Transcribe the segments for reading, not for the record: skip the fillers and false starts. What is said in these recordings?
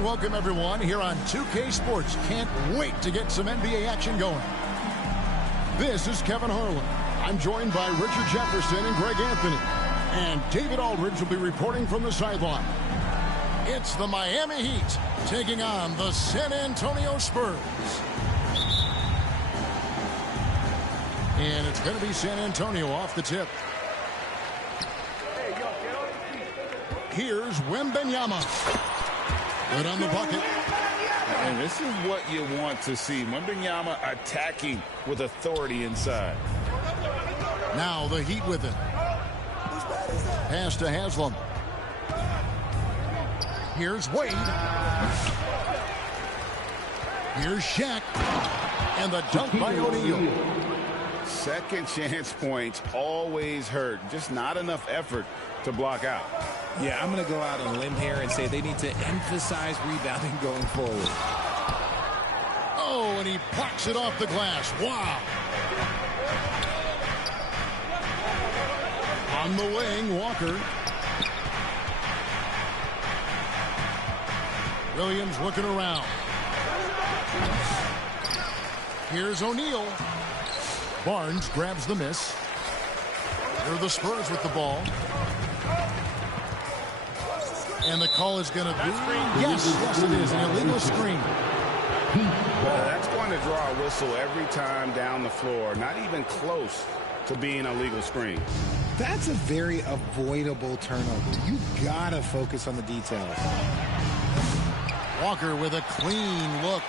and welcome everyone here on 2K Sports. Can't wait to get some NBA action going. This is Kevin Harlan. I'm joined by Richard Jefferson and Greg Anthony. And David Aldridge will be reporting from the sideline. It's the Miami Heat taking on the San Antonio Spurs. And it's going to be San Antonio off the tip. Here's Wembanyama. Good on the bucket. And this is what you want to see. Wembanyama attacking with authority inside. Now the Heat with it. Pass to Haslam. Here's Wade. Here's Shaq. And the dunk by O'Neal. Second chance points always hurt. Just not enough effort to block out. Yeah, I'm going to go out on a limb here and say they need to emphasize rebounding going forward. Oh, and he blocks it off the glass. Wow. On the wing, Walker. Williams looking around. Here's O'Neal. Barnes grabs the miss. Here are the Spurs with the ball. And the call is going to be, yes, it is, an illegal screen. That's going to draw a whistle every time down the floor. Not even close to being a legal screen. That's a very avoidable turnover. You got to focus on the details. Walker with a clean look.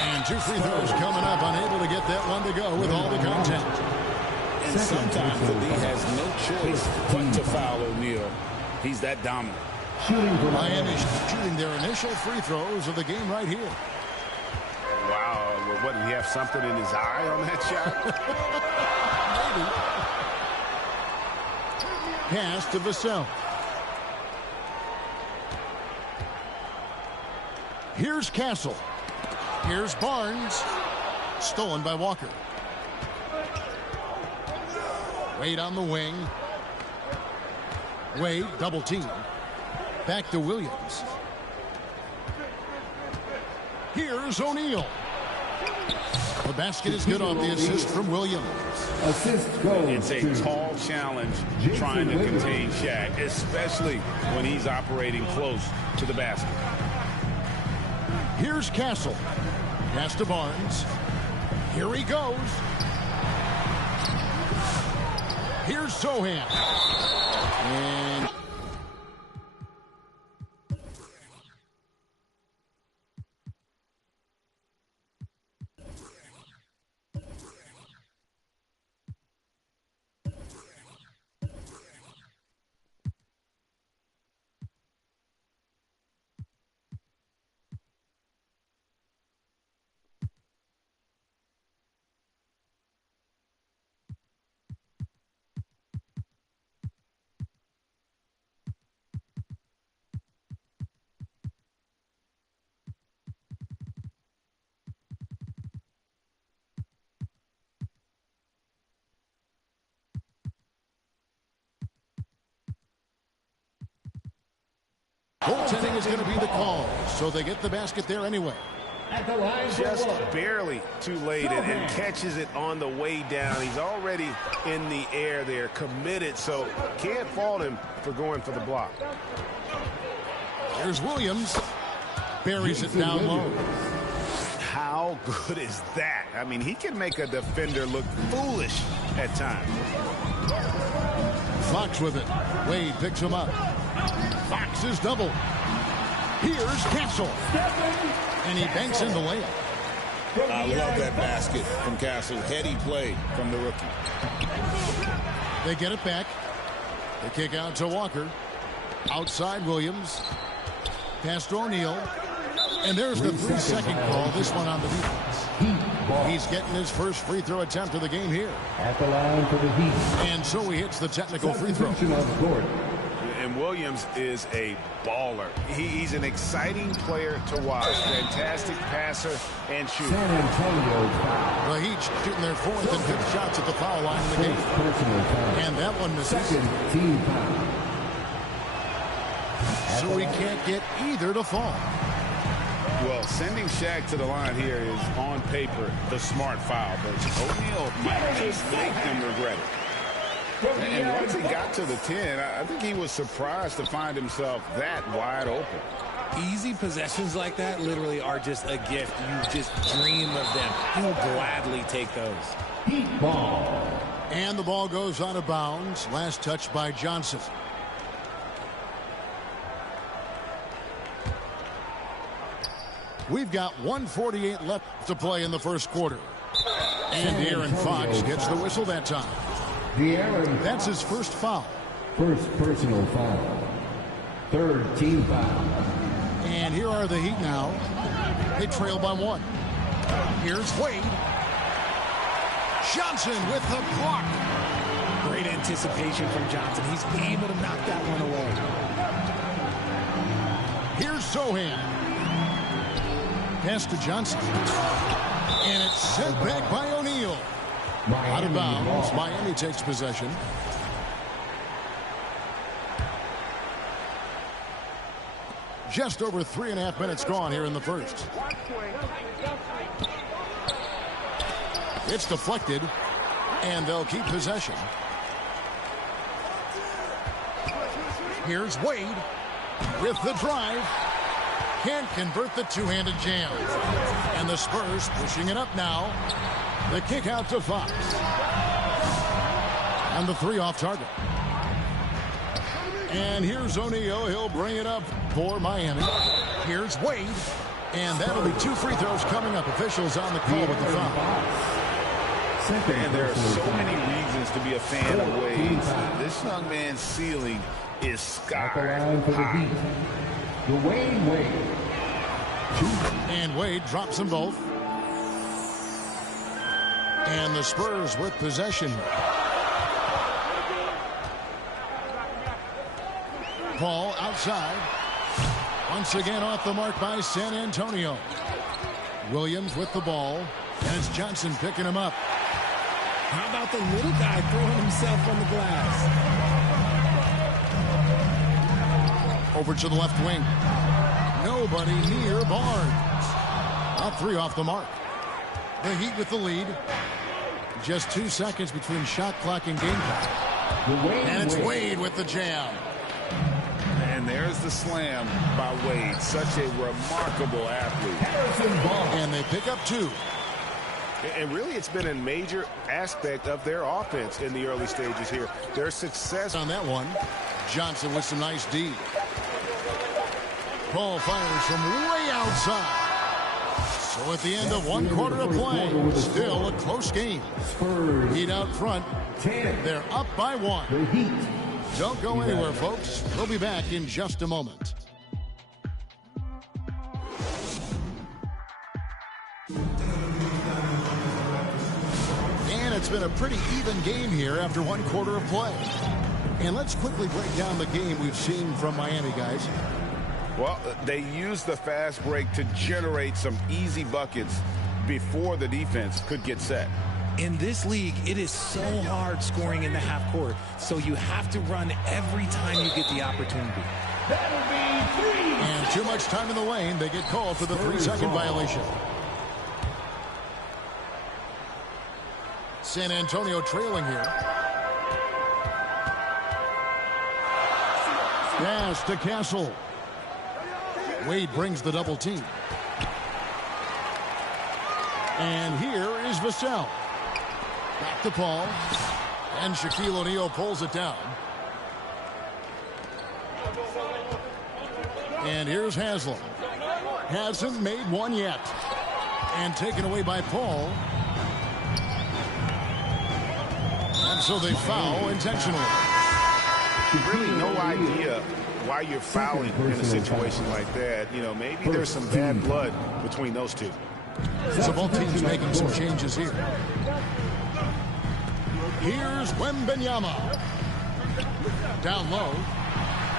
And two free throws coming up, unable to get that one to go with all the contact. And sometimes the D has no choice but to foul O'Neal. He's that dominant. Miami shooting their initial free throws of the game right here. Wow, well, what, did he have something in his eye on that shot? Maybe. Pass to Vassell. Here's Castle. Here's Barnes. Stolen by Walker. Wade on the wing. Wade double team. Back to Williams. Here's O'Neal. The basket is good off the assist from Williams. Assist goes. It's a tall challenge trying to contain Shaq, especially when he's operating close to the basket. Here's Castle. Pass to Barnes. Here he goes. Here's Sohan. And goaltending is going to be the call, so they get the basket there anyway. Just barely too late and catches it on the way down. He's already in the air there, committed, so can't fault him for going for the block. Here's Williams. Buries it down low. How good is that? I mean, he can make a defender look foolish at times. Fox with it. Wade picks him up. Fox is double. Here's Castle. And he banks in the layup. I love that basket from Castle. Heady play from the rookie. They get it back. They kick out to Walker. Outside Williams. Pass to O'Neal. And there's the 3-second call. This one on the defense. He's getting his first free throw attempt of the game here. At the line for the Heat. And so he hits the technical free throw. And Williams is a baller. He's an exciting player to watch. Fantastic passer and shooter. San Antonio foul. The Heat shooting their 4th and 5th shots at the foul line in the game. And that one misses. Second team foul. So we can't get either to fall. Well, sending Shaq to the line here is, on paper, the smart foul. But O'Neal might just make them regret it. And once he got to the 10, I think he was surprised to find himself that wide open. Easy possessions like that literally are just a gift. You just dream of them. He'll gladly take those. Heat ball. And the ball goes out of bounds. Last touch by Johnson. We've got 1:48 left to play in the first quarter. And De'Aaron Fox gets the whistle that time. That's his first foul. First personal foul. Third team foul. And here are the Heat now. They trail by 1. Here's Wade. Johnson with the block. Great anticipation from Johnson. He's able to knock that one away. Here's Sohan. Pass to Johnson. And it's sent back by O'Neal. Out of bounds. Miami takes possession. Just over 3.5 minutes gone here in the first. It's deflected, and they'll keep possession. Here's Wade with the drive. Can't convert the two-handed jam. And the Spurs pushing it up now. The kick out to Fox. And the 3 off target. And here's O'Neal. He'll bring it up for Miami. Here's Wade. And that'll be 2 free throws coming up. Officials on the call with the foul. And there are so many reasons to be a fan of Wade. This young man's ceiling is sky high. Wade. And Wade drops them both. And the Spurs with possession. Paul outside. Once again off the mark by San Antonio. Williams with the ball. And it's Johnson picking him up. How about the little guy throwing himself on the glass? Over to the left wing. Nobody near Barnes. Up 3 off the mark. The Heat with the lead. Just 2 seconds between shot clock and game clock. And it's Wade with the jam. And there's the slam by Wade. Such a remarkable athlete. And they pick up 2. And really, it's been a major aspect of their offense in the early stages here. Their success on that one. Johnson with some nice D. Paul fires from way outside. So at the end of 1 quarter of play, still a close game. Heat out front. They're up by 1. Don't go anywhere, folks. We'll be back in just a moment. And it's been a pretty even game here after 1 quarter of play. And let's quickly break down the game we've seen from Miami, guys. Well, they used the fast break to generate some easy buckets before the defense could get set. In this league, it is so hard scoring in the half court, so you have to run every time you get the opportunity. And too much time in the lane. They get called for the 3-second violation. San Antonio trailing here. Pass to Castle. Wade brings the double team. And here is Vassell. Back to Paul. And Shaquille O'Neal pulls it down. And here's Haslam. Hasn't made one yet. And taken away by Paul. And so they foul intentionally. Really no idea why you're fouling in a situation like that. You know, maybe there's some bad blood between those two. So both teams making some changes here. Here's Wembanyama. Down low.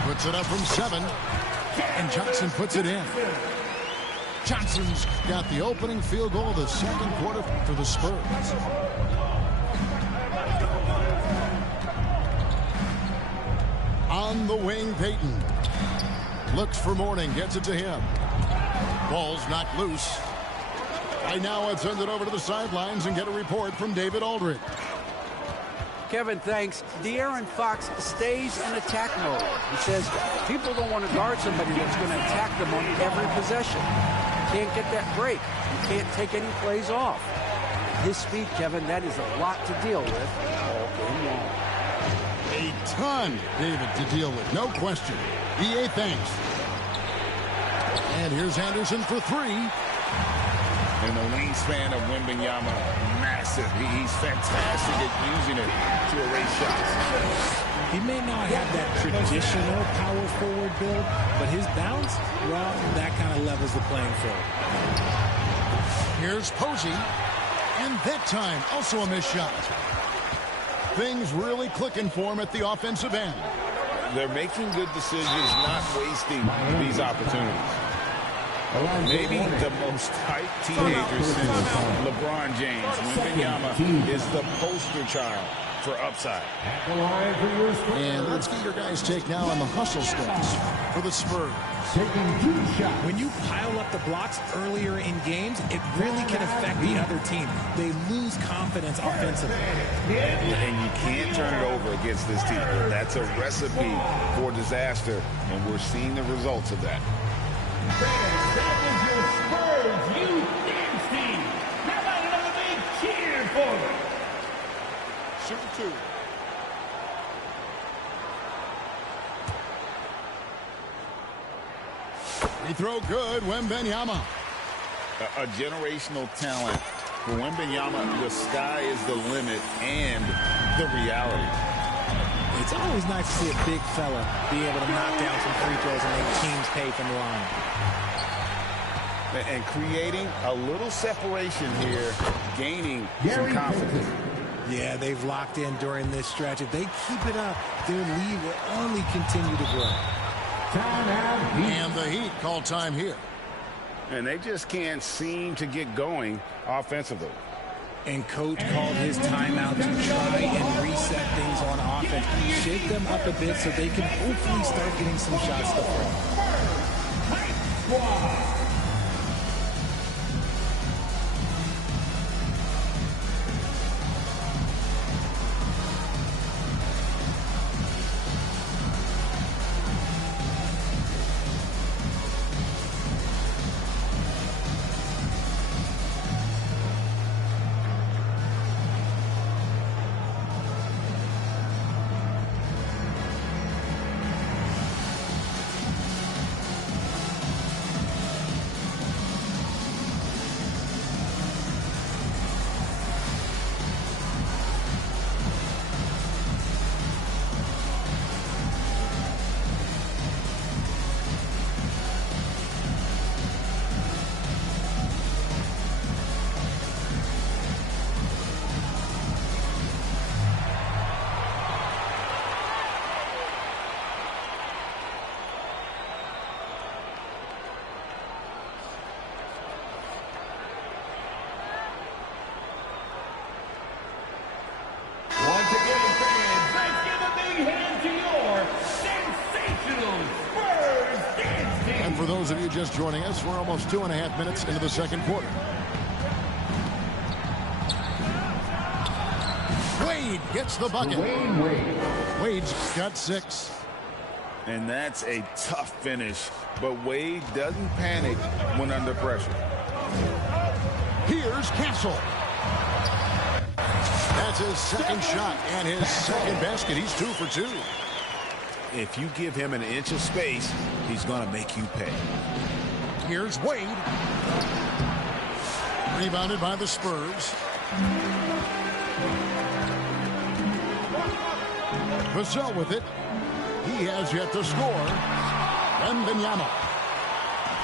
Puts it up from 7. And Johnson puts it in. Johnson's got the opening field goal of the second quarter for the Spurs. On the wing, Payton. Looks for Mourning, gets it to him. Ball's knocked loose. Right now, let's send it over to the sidelines and get a report from David Aldridge. Kevin, thanks. De'Aaron Fox stays in attack mode. He says people don't want to guard somebody that's going to attack them on every possession. Can't get that break. You can't take any plays off. His speed, Kevin, that is a lot to deal with all game long. A ton, David, to deal with. No question. EA thanks. And here's Anderson for three. And the wingspan of Wembanyama, massive. He's fantastic at using it to erase shots. He may not have that traditional power forward build, but his bounce, well, that kind of levels the playing field. Here's Posey. And that time, also a missed shot. Things really clicking for him at the offensive end. They're making good decisions, not wasting these opportunities. Maybe the most hyped teenager since LeBron James. Wembanyama is the poster child for upside. And let's get your guys' take now on the hustle stats for the Spurs. When you pile up the blocks earlier in games, it really can affect the other team. They lose confidence offensively. And you can't turn it over against this team. That's a recipe for disaster, and we're seeing the results of that. That was your Spurs Youth Dance Team. How about another big cheer for them? Shoot two. He throw good, Wembanyama. A generational talent. For Wembanyama, the sky is the limit and the reality. It's always nice to see a big fella be able to knock down some free throws and make teams pay from the line. And creating a little separation here, gaining some confidence. Yeah, they've locked in during this stretch. If they keep it up, their lead will only continue to grow. And the Heat call time here. And they just can't seem to get going offensively. And coach called his timeout to try and reset things on offense. Shake them up a bit so they can hopefully start getting some shots to throw. Once again, fans, let's give a big hand to your sensational Spurs Dance Team. And for those of you just joining us, we're almost 2.5 minutes into the second quarter. Wade gets the bucket. Wade's got 6. And that's a tough finish, but Wade doesn't panic when under pressure. Here's Castle. That's his second shot and his second basket. He's 2 for 2. If you give him an inch of space, he's going to make you pay. Here's Wade. Rebounded by the Spurs. Vassell with it. He has yet to score. Wembanyama.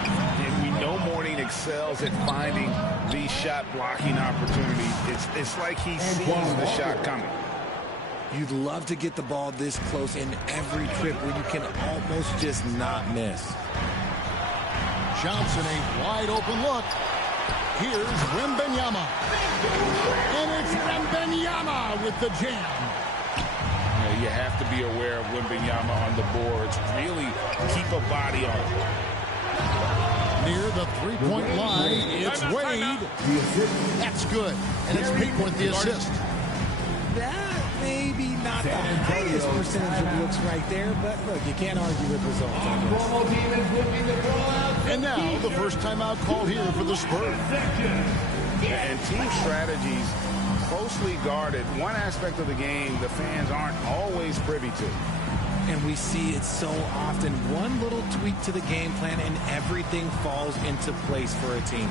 And we know Mourning excels at finding these shot blocking opportunities. It's like he sees the shot coming. You'd love to get the ball this close in every trip where you can almost just not miss. Johnson, a wide open look. Here's Wembanyama. And it's Wembanyama with the jam. You have to be aware of Wembanyama on the boards. Really keep a body on it. Near the three-point line, it's Wade. That's good. And it's Pinpoint the assist. That maybe not the highest percentage of looks right there, but look, you can't argue with results. And now the first timeout called here for the Spurs. And team strategies closely guarded. One aspect of the game the fans aren't always privy to. And we see it so often. One little tweak to the game plan and everything falls into place for a team.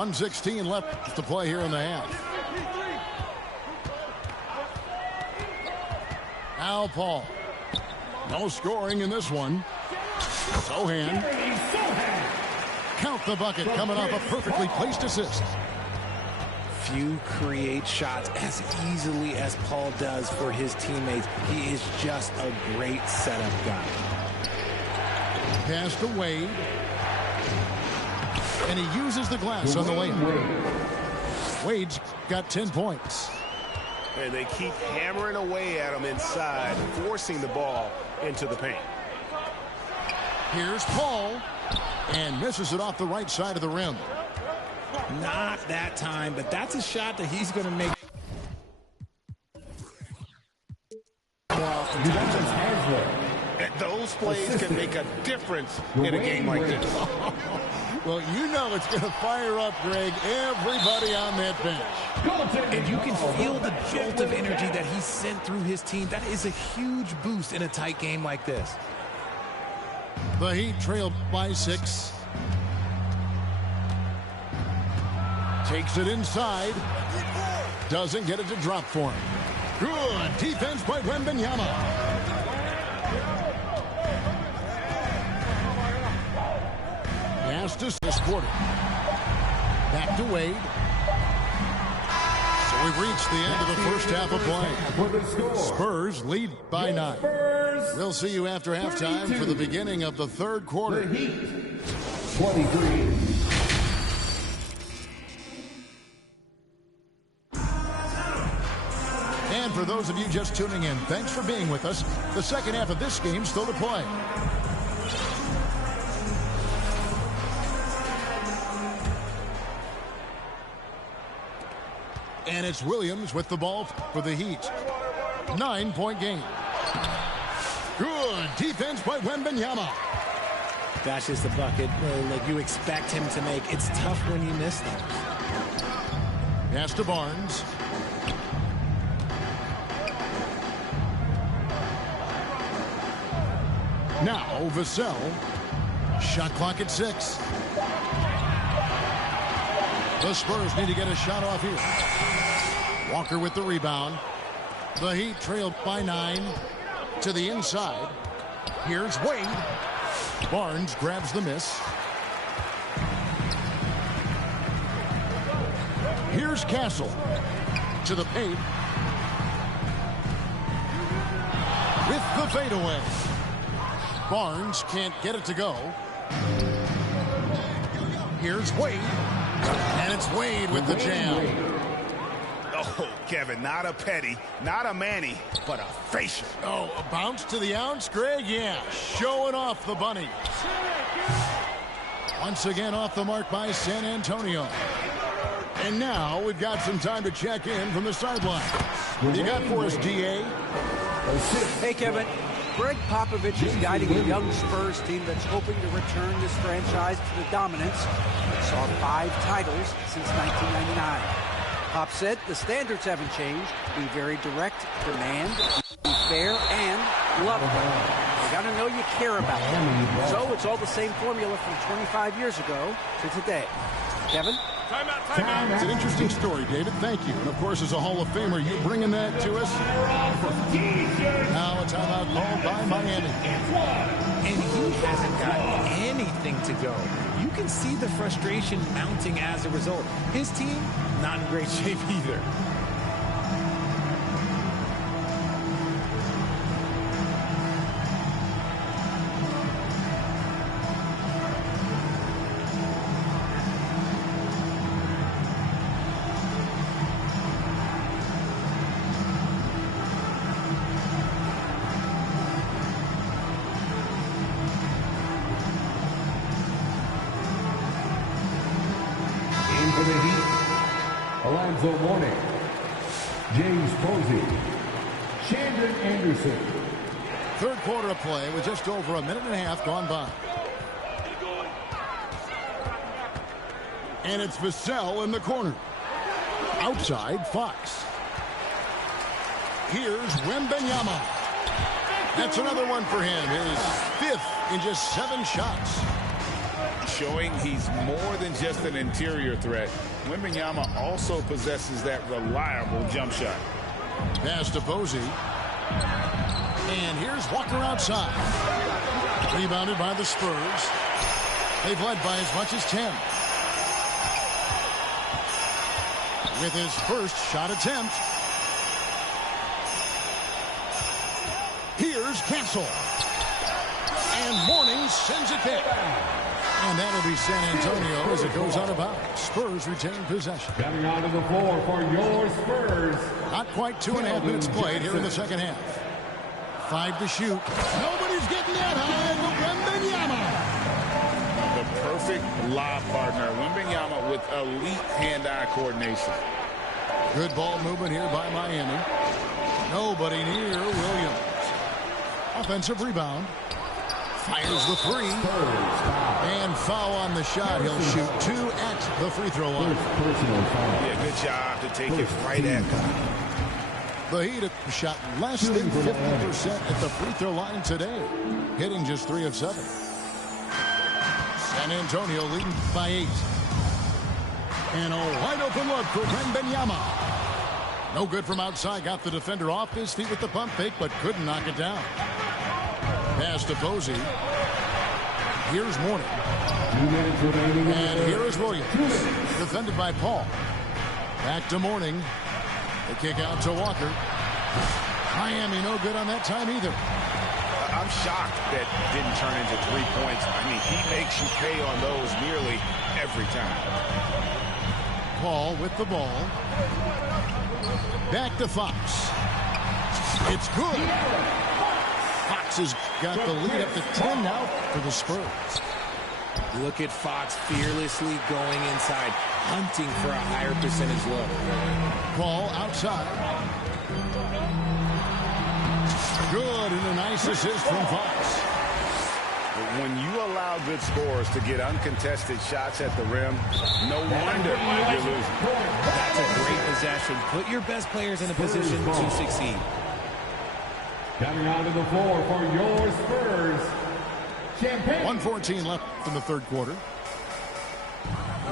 .16 left to play here in the half. Now Paul. No scoring in this one. Sohan. Count the bucket coming off a perfectly placed assist. Few create shots as easily as Paul does for his teammates. He is just a great setup guy. Pass to Wade. And he uses the glass on the layup. Wade's got 10 points. And they keep hammering away at him inside, forcing the ball into the paint. Here's Paul. And misses it off the right side of the rim. Not that time, but that's a shot that he's going to make. And those plays can make a difference in a game like this. Well, you know it's going to fire up, Greg, everybody on that bench. And you can feel the jolt of energy that he sent through his team. That is a huge boost in a tight game like this. The Heat trailed by 6. Takes it inside. Doesn't get it to drop for him. Good defense by Wembanyama. Pass to this quarter. Back to Wade. So we've reached the end of the first half of play. Spurs lead by 9. We'll see you after halftime for the beginning of the third quarter. 23. And for those of you just tuning in, thanks for being with us. The second half of this game still to play. And it's Williams with the ball for the Heat. 9-point game. Good defense by Wembanyama. That's just a bucket like you expect him to make. It's tough when you miss those. Pass to Barnes. Now Vassell. Shot clock at 6. The Spurs need to get a shot off here. Walker with the rebound. The Heat trailed by 9 to the inside. Here's Wade. Barnes grabs the miss. Here's Castle to the paint. With the fadeaway. Barnes can't get it to go. Here's Wade. And it's Wade with the jam. Oh, Kevin, not a petty, not a Manny, but a facial. Oh, a bounce to the ounce, Greg? Yeah, showing off the bunny. Once again off the mark by San Antonio. And now we've got some time to check in from the sideline. What do you got for us, DA? Hey, Kevin. Greg Popovich is guiding a young Spurs team that's hoping to return this franchise to the dominance that saw 5 titles since 1999. Pop said the standards haven't changed. Be very direct, demand, be fair, and love them. You got to know you care about them. So it's all the same formula from 25 years ago to today. Kevin? Timeout. It's an interesting story, David. Thank you. And, of course, as a Hall of Famer, you bringing that to us? Now a timeout called by Miami. And he hasn't got anything to go. You can see the frustration mounting as a result. His team, not in great shape either. Alonzo Mourning, James Posey, Chandon Anderson. Third quarter of play with just over a minute and a half gone by. And it's Vassell in the corner. Outside, Fox. Here's Wembanyama. That's another one for him. His fifth in just 7 shots. Showing he's more than just an interior threat. Wembanyama also possesses that reliable jump shot. Pass to Posey. And here's Walker outside. Rebounded by the Spurs. They've led by as much as 10. With his first shot attempt. Here's Cancel. And Mourning sends it back. And that'll be San Antonio as it goes out of bounds. Spurs retain possession. Coming onto the floor for your Spurs. Not quite 2.5 minutes played here in the second half. 5 to shoot. Nobody's getting that high, but Wembanyama. The perfect lob partner. Wembanyama with elite hand-eye coordination. Good ball movement here by Miami. Nobody near Williams. Offensive rebound. Fires the 3. And foul on the shot. He'll shoot 2 at the free throw line. Yeah, good job to take it right at him. The Heat have shot less than 50% at the free throw line today, hitting just 3 of 7. San Antonio leading by 8. And a wide open look for Wembanyama. No good from outside. Got the defender off his feet with the pump fake, but couldn't knock it down. Pass to Posey. Here's Mourning. And here is Williams. Defended by Paul. Back to Mourning. The kick out to Walker. Miami no good on that time either. I'm shocked that didn't turn into 3 points. I mean, he makes you pay on those nearly every time. Paul with the ball. Back to Fox. It's good. Fox has got the lead up to 10 now for the Spurs. Look at Fox fearlessly going inside, hunting for a higher percentage look. Paul outside. Good, and a nice assist from Fox. When you allow good scorers to get uncontested shots at the rim, no wonder you're losing. That's a great possession. Put your best players in a position to succeed. Coming onto the floor for your Spurs, Champagne. 1:14 left in the third quarter.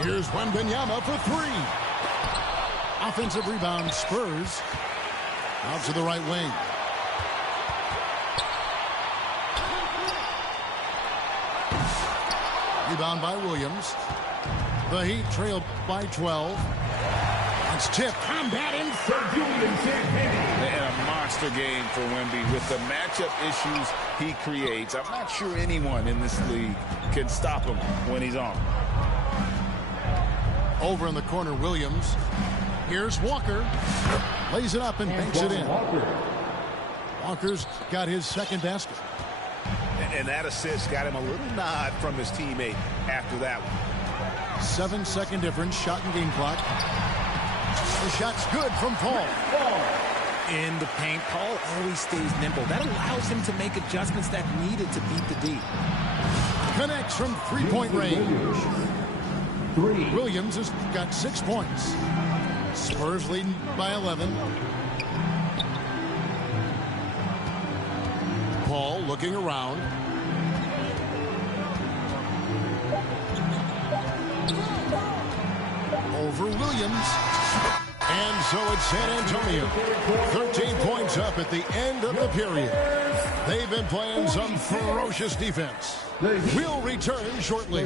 Here's Wembanyama for 3. Offensive rebound, Spurs. Out to the right wing. Rebound by Williams. The Heat trail by 12. It's tipped. Combating for Julian Champagne. And a monster game for Wemby with the matchup issues he creates. I'm not sure anyone in this league can stop him when he's on. Over in the corner, Williams. Here's Walker. Lays it up and banks it in. Walker's got his second basket. And that assist got him a little nod from his teammate after that one. 7-second difference, shot and game clock. The shot's good from Paul. In the paint, Paul always stays nimble. That allows him to make adjustments that needed to beat the D. Connects from three-point range. Williams has got 6 points. Spurs leading by 11. Paul looking around. Over Williams. And so it's San Antonio. 13 points up at the end of the period. They've been playing some ferocious defense. We'll return shortly.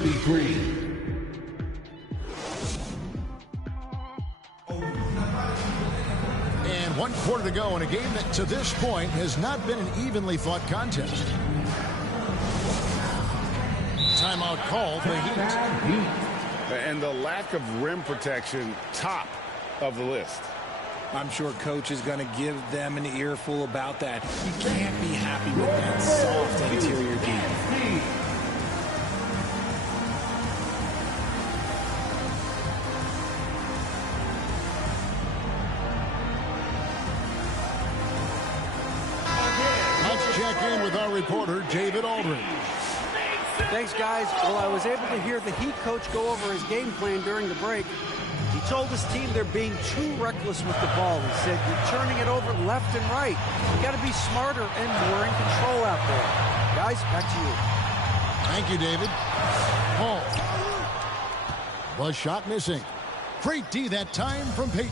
And 1 quarter to go in a game that to this point has not been an evenly fought contest. Timeout called the Heat. And the lack of rim protection, top of the list. I'm sure coach is going to give them an earful about that. You can't be happy with that soft interior D. back in with our reporter, David Aldridge. Thanks, guys. Well, I was able to hear the Heat coach go over his game plan during the break. He told his team they're being too reckless with the ball. He said, you're turning it over left and right. You got to be smarter and more in control out there. Guys, back to you. Thank you, David. Paul. The shot missing. Great D that time from Payton.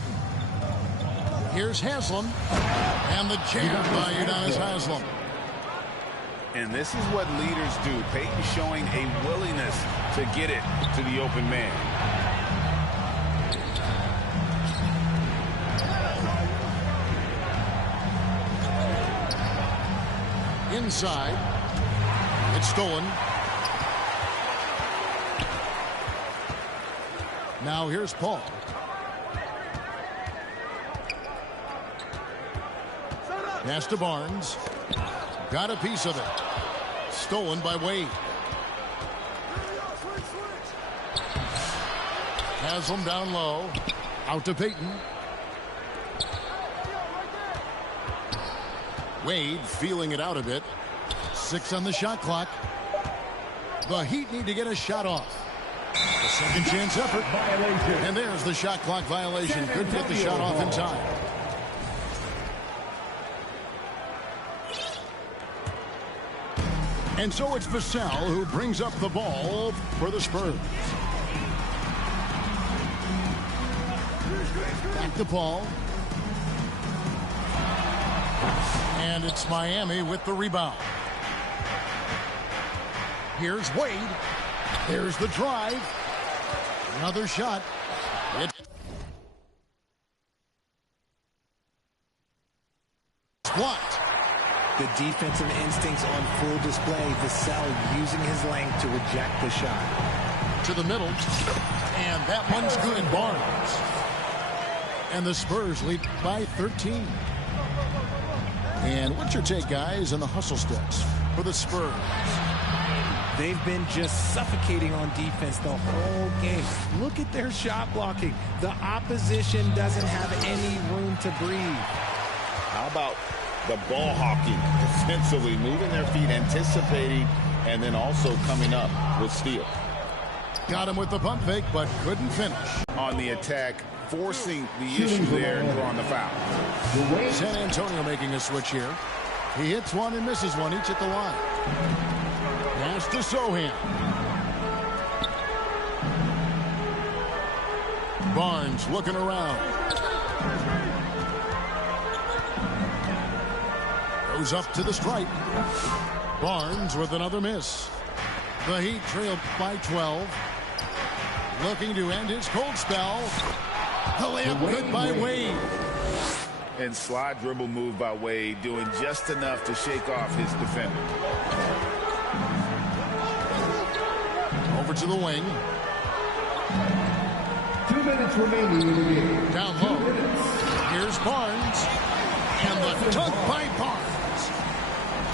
Here's Haslam. And the jam by Udonis Haslam. And this is what leaders do. Payton showing a willingness to get it to the open man. Inside. It's stolen. Now here's Paul. Pass to Barnes. Got a piece of it. Stolen by Wade. Haslam down low. Out to Payton. Wade feeling it out a bit. 6 on the shot clock. The Heat need to get a shot off. A second chance effort. And there's the shot clock violation. Couldn't get the shot off in time. And so it's Vassell who brings up the ball for the Spurs. Back to Paul. And it's Miami with the rebound. Here's Wade. There's the drive. Another shot. It's blocked. The defensive instincts on full display. Vassell using his length to reject the shot. To the middle. And that one's good. Barnes. And the Spurs lead by 13. And what's your take, guys, on the hustle steps for the Spurs? They've been just suffocating on defense the whole game. Look at their shot blocking. The opposition doesn't have any room to breathe. How about the ball hawking defensively, moving their feet, anticipating, and then also coming up with steal. Got him with the pump fake, but couldn't finish. On the attack, forcing the issue there and drawing the foul. San Antonio making a switch here. He hits one and misses one, each at the line. Pass to Sohan. Barnes looking around. Goes up to the stripe. Barnes with another miss. The Heat trailed by 12. Looking to end his cold spell. The layup good by Wade. And slide dribble move by Wade, doing just enough to shake off his defender. Over to the wing. 2 minutes remaining in the game. Down low. Here's Barnes. And the dunk by Barnes.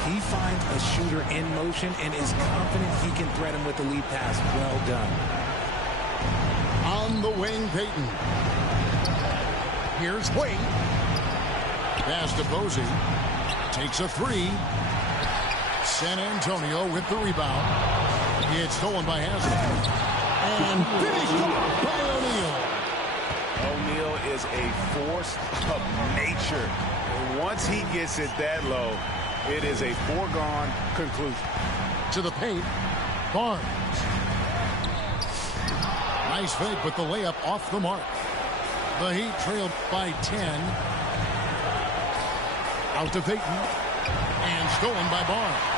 He finds a shooter in motion and is confident he can thread him with the lead pass. Well done. On the wing, Payton. Here's Wade. Pass to Posey. Takes a three. San Antonio with the rebound. It's stolen by Haslam. And finished off by O'Neal. O'Neal is a force of nature. And once he gets it that low, it is a foregone conclusion. To the paint. Barnes. Nice fake, but the layup off the mark. The Heat trailed by 10. Out to Payton. And stolen by Barnes.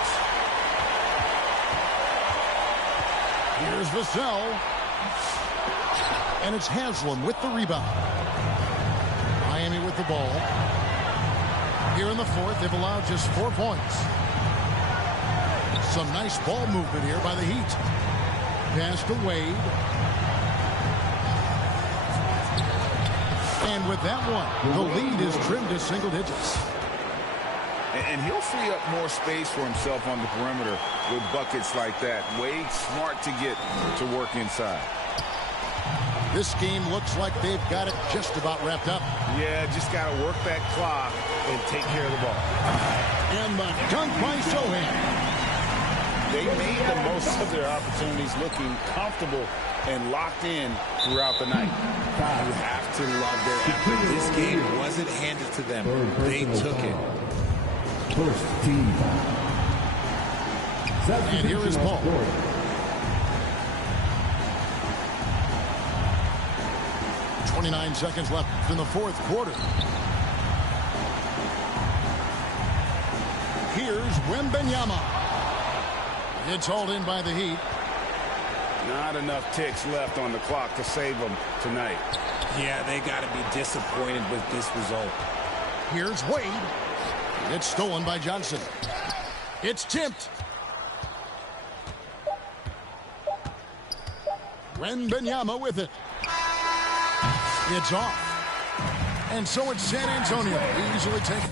Here's Vassell. And it's Haslam with the rebound. Miami with the ball. Here in the fourth, they've allowed just 4 points. Some nice ball movement here by the Heat. Pass to Wade. And with that one, the lead is trimmed to single digits. And he'll free up more space for himself on the perimeter with buckets like that. Wade smart to get to work inside. This game looks like they've got it just about wrapped up. Yeah, just got to work that clock and take care of the ball. And the dunk by Sohan. They made the most of their opportunities, looking comfortable and locked in throughout the night. You have to love their effort. This game wasn't handed to them. They took it. First team foul. And here is Paul. .29 seconds left in the fourth quarter. Here's Wembanyama. It's hauled in by the Heat. Not enough ticks left on the clock to save them tonight. Yeah, they got to be disappointed with this result. Here's Wade. It's stolen by Johnson. It's tipped. Wembanyama with it. It's off. And so it's San Antonio easily taken.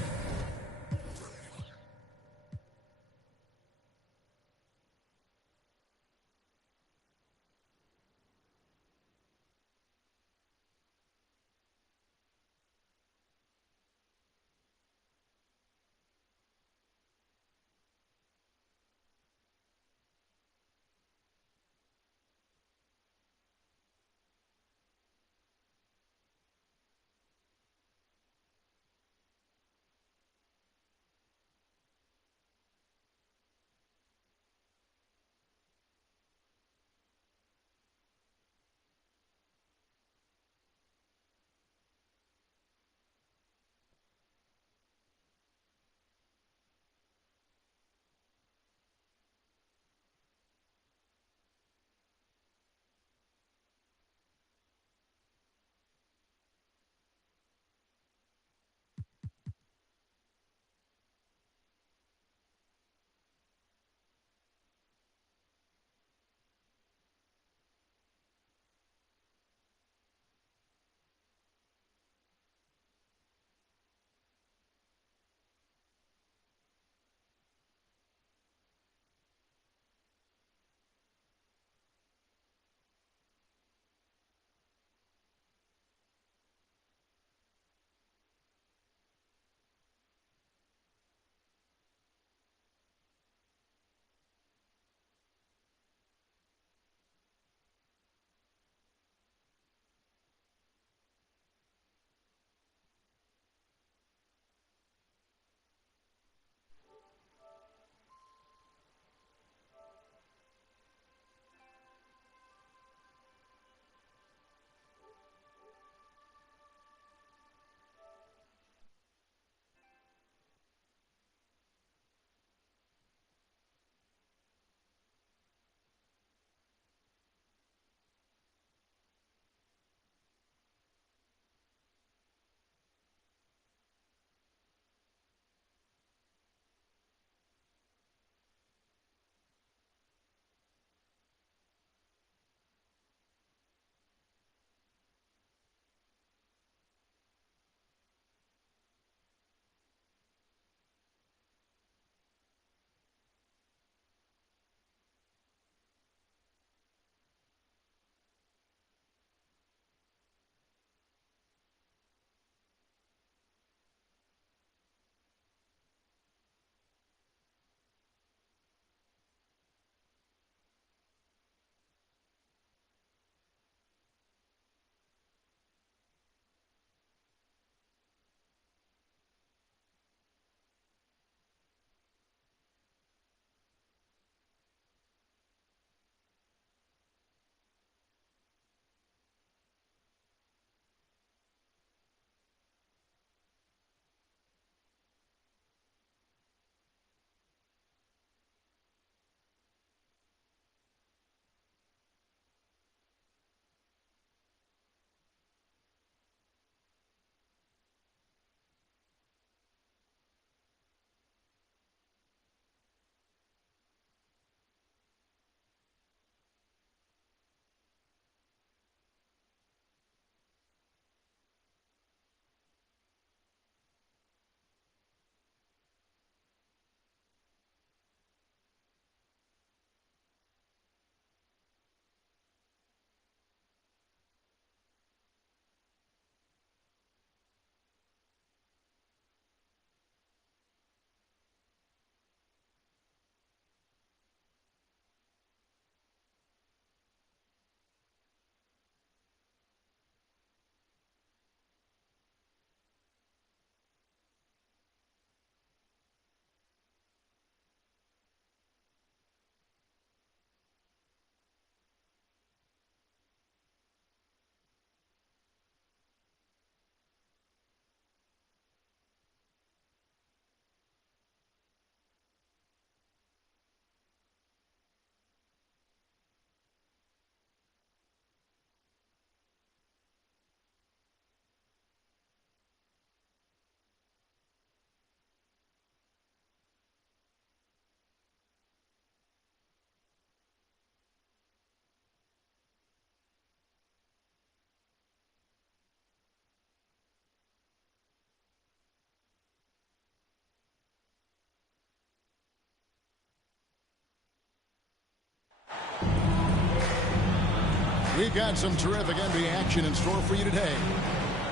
We've got some terrific NBA action in store for you today.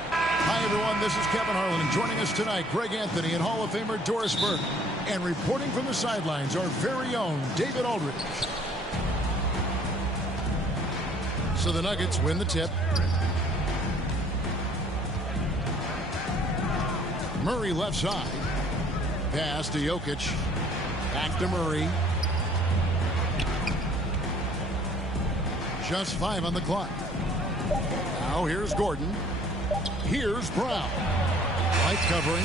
Hi, everyone. This is Kevin Harlan, and joining us tonight, Greg Anthony and Hall of Famer Doris Burke. And reporting from the sidelines, our very own David Aldridge. So the Nuggets win the tip. Murray left side. Pass to Jokic. Back to Murray. Just 5 on the clock. Now here's Gordon. Here's Brown. Light covering.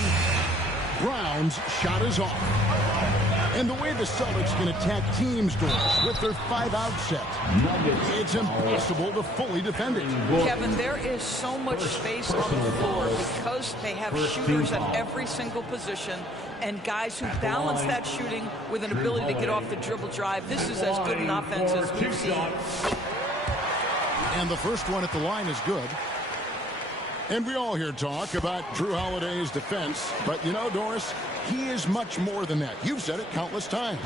Brown's shot is off. And the way the Celtics can attack teams, Doris, with their 5-out set, it's impossible to fully defend it. Kevin, there is so much space on the floor because they have shooters at every single position and guys who balance that shooting with an ability to get off the dribble drive. This is as good an offense as we've seen. And the first one at the line is good. And we all hear talk about Drew Holiday's defense. But you know, Doris, he is much more than that. You've said it countless times.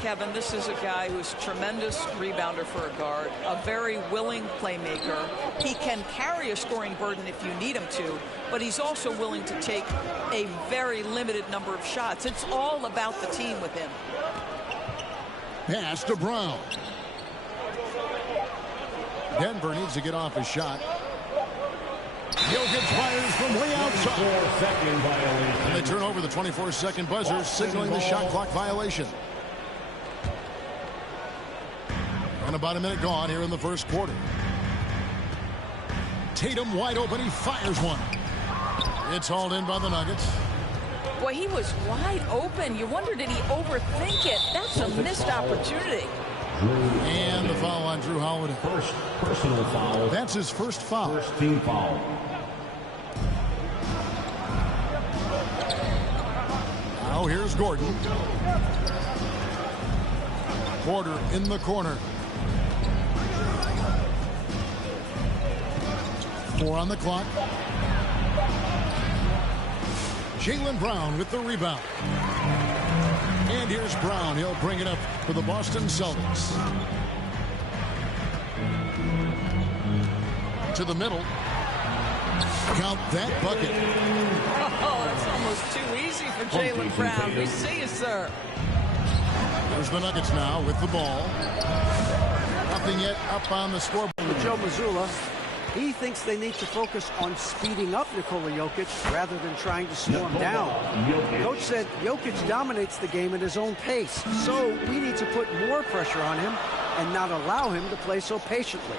Kevin, this is a guy who's a tremendous rebounder for a guard, a very willing playmaker. He can carry a scoring burden if you need him to, but he's also willing to take a very limited number of shots. It's all about the team with him. Pass to Brown. Denver needs to get off his shot. Jokic fires from way outside. And they turn over the 24-second buzzer, signaling the shot clock violation. And about a minute gone here in the first quarter. Tatum wide open. He fires one. It's hauled in by the Nuggets. Boy, he was wide open. You wonder, did he overthink it? That's a missed opportunity. And the foul on Drew Holiday. First personal foul. That's his first foul. First team foul. Now here's Gordon. Porter in the corner. 4 on the clock. Jaylen Brown with the rebound. And here's Brown. He'll bring it up for the Boston Celtics. To the middle. Count that bucket. Oh, that's almost too easy for Jaylen Brown. We see you, sir. There's the Nuggets now with the ball. Nothing yet up on the scoreboard. Joe Mazzulla, he thinks they need to focus on speeding up Nikola Jokic rather than trying to slow him down. Coach said Jokic dominates the game at his own pace, so we need to put more pressure on him and not allow him to play so patiently.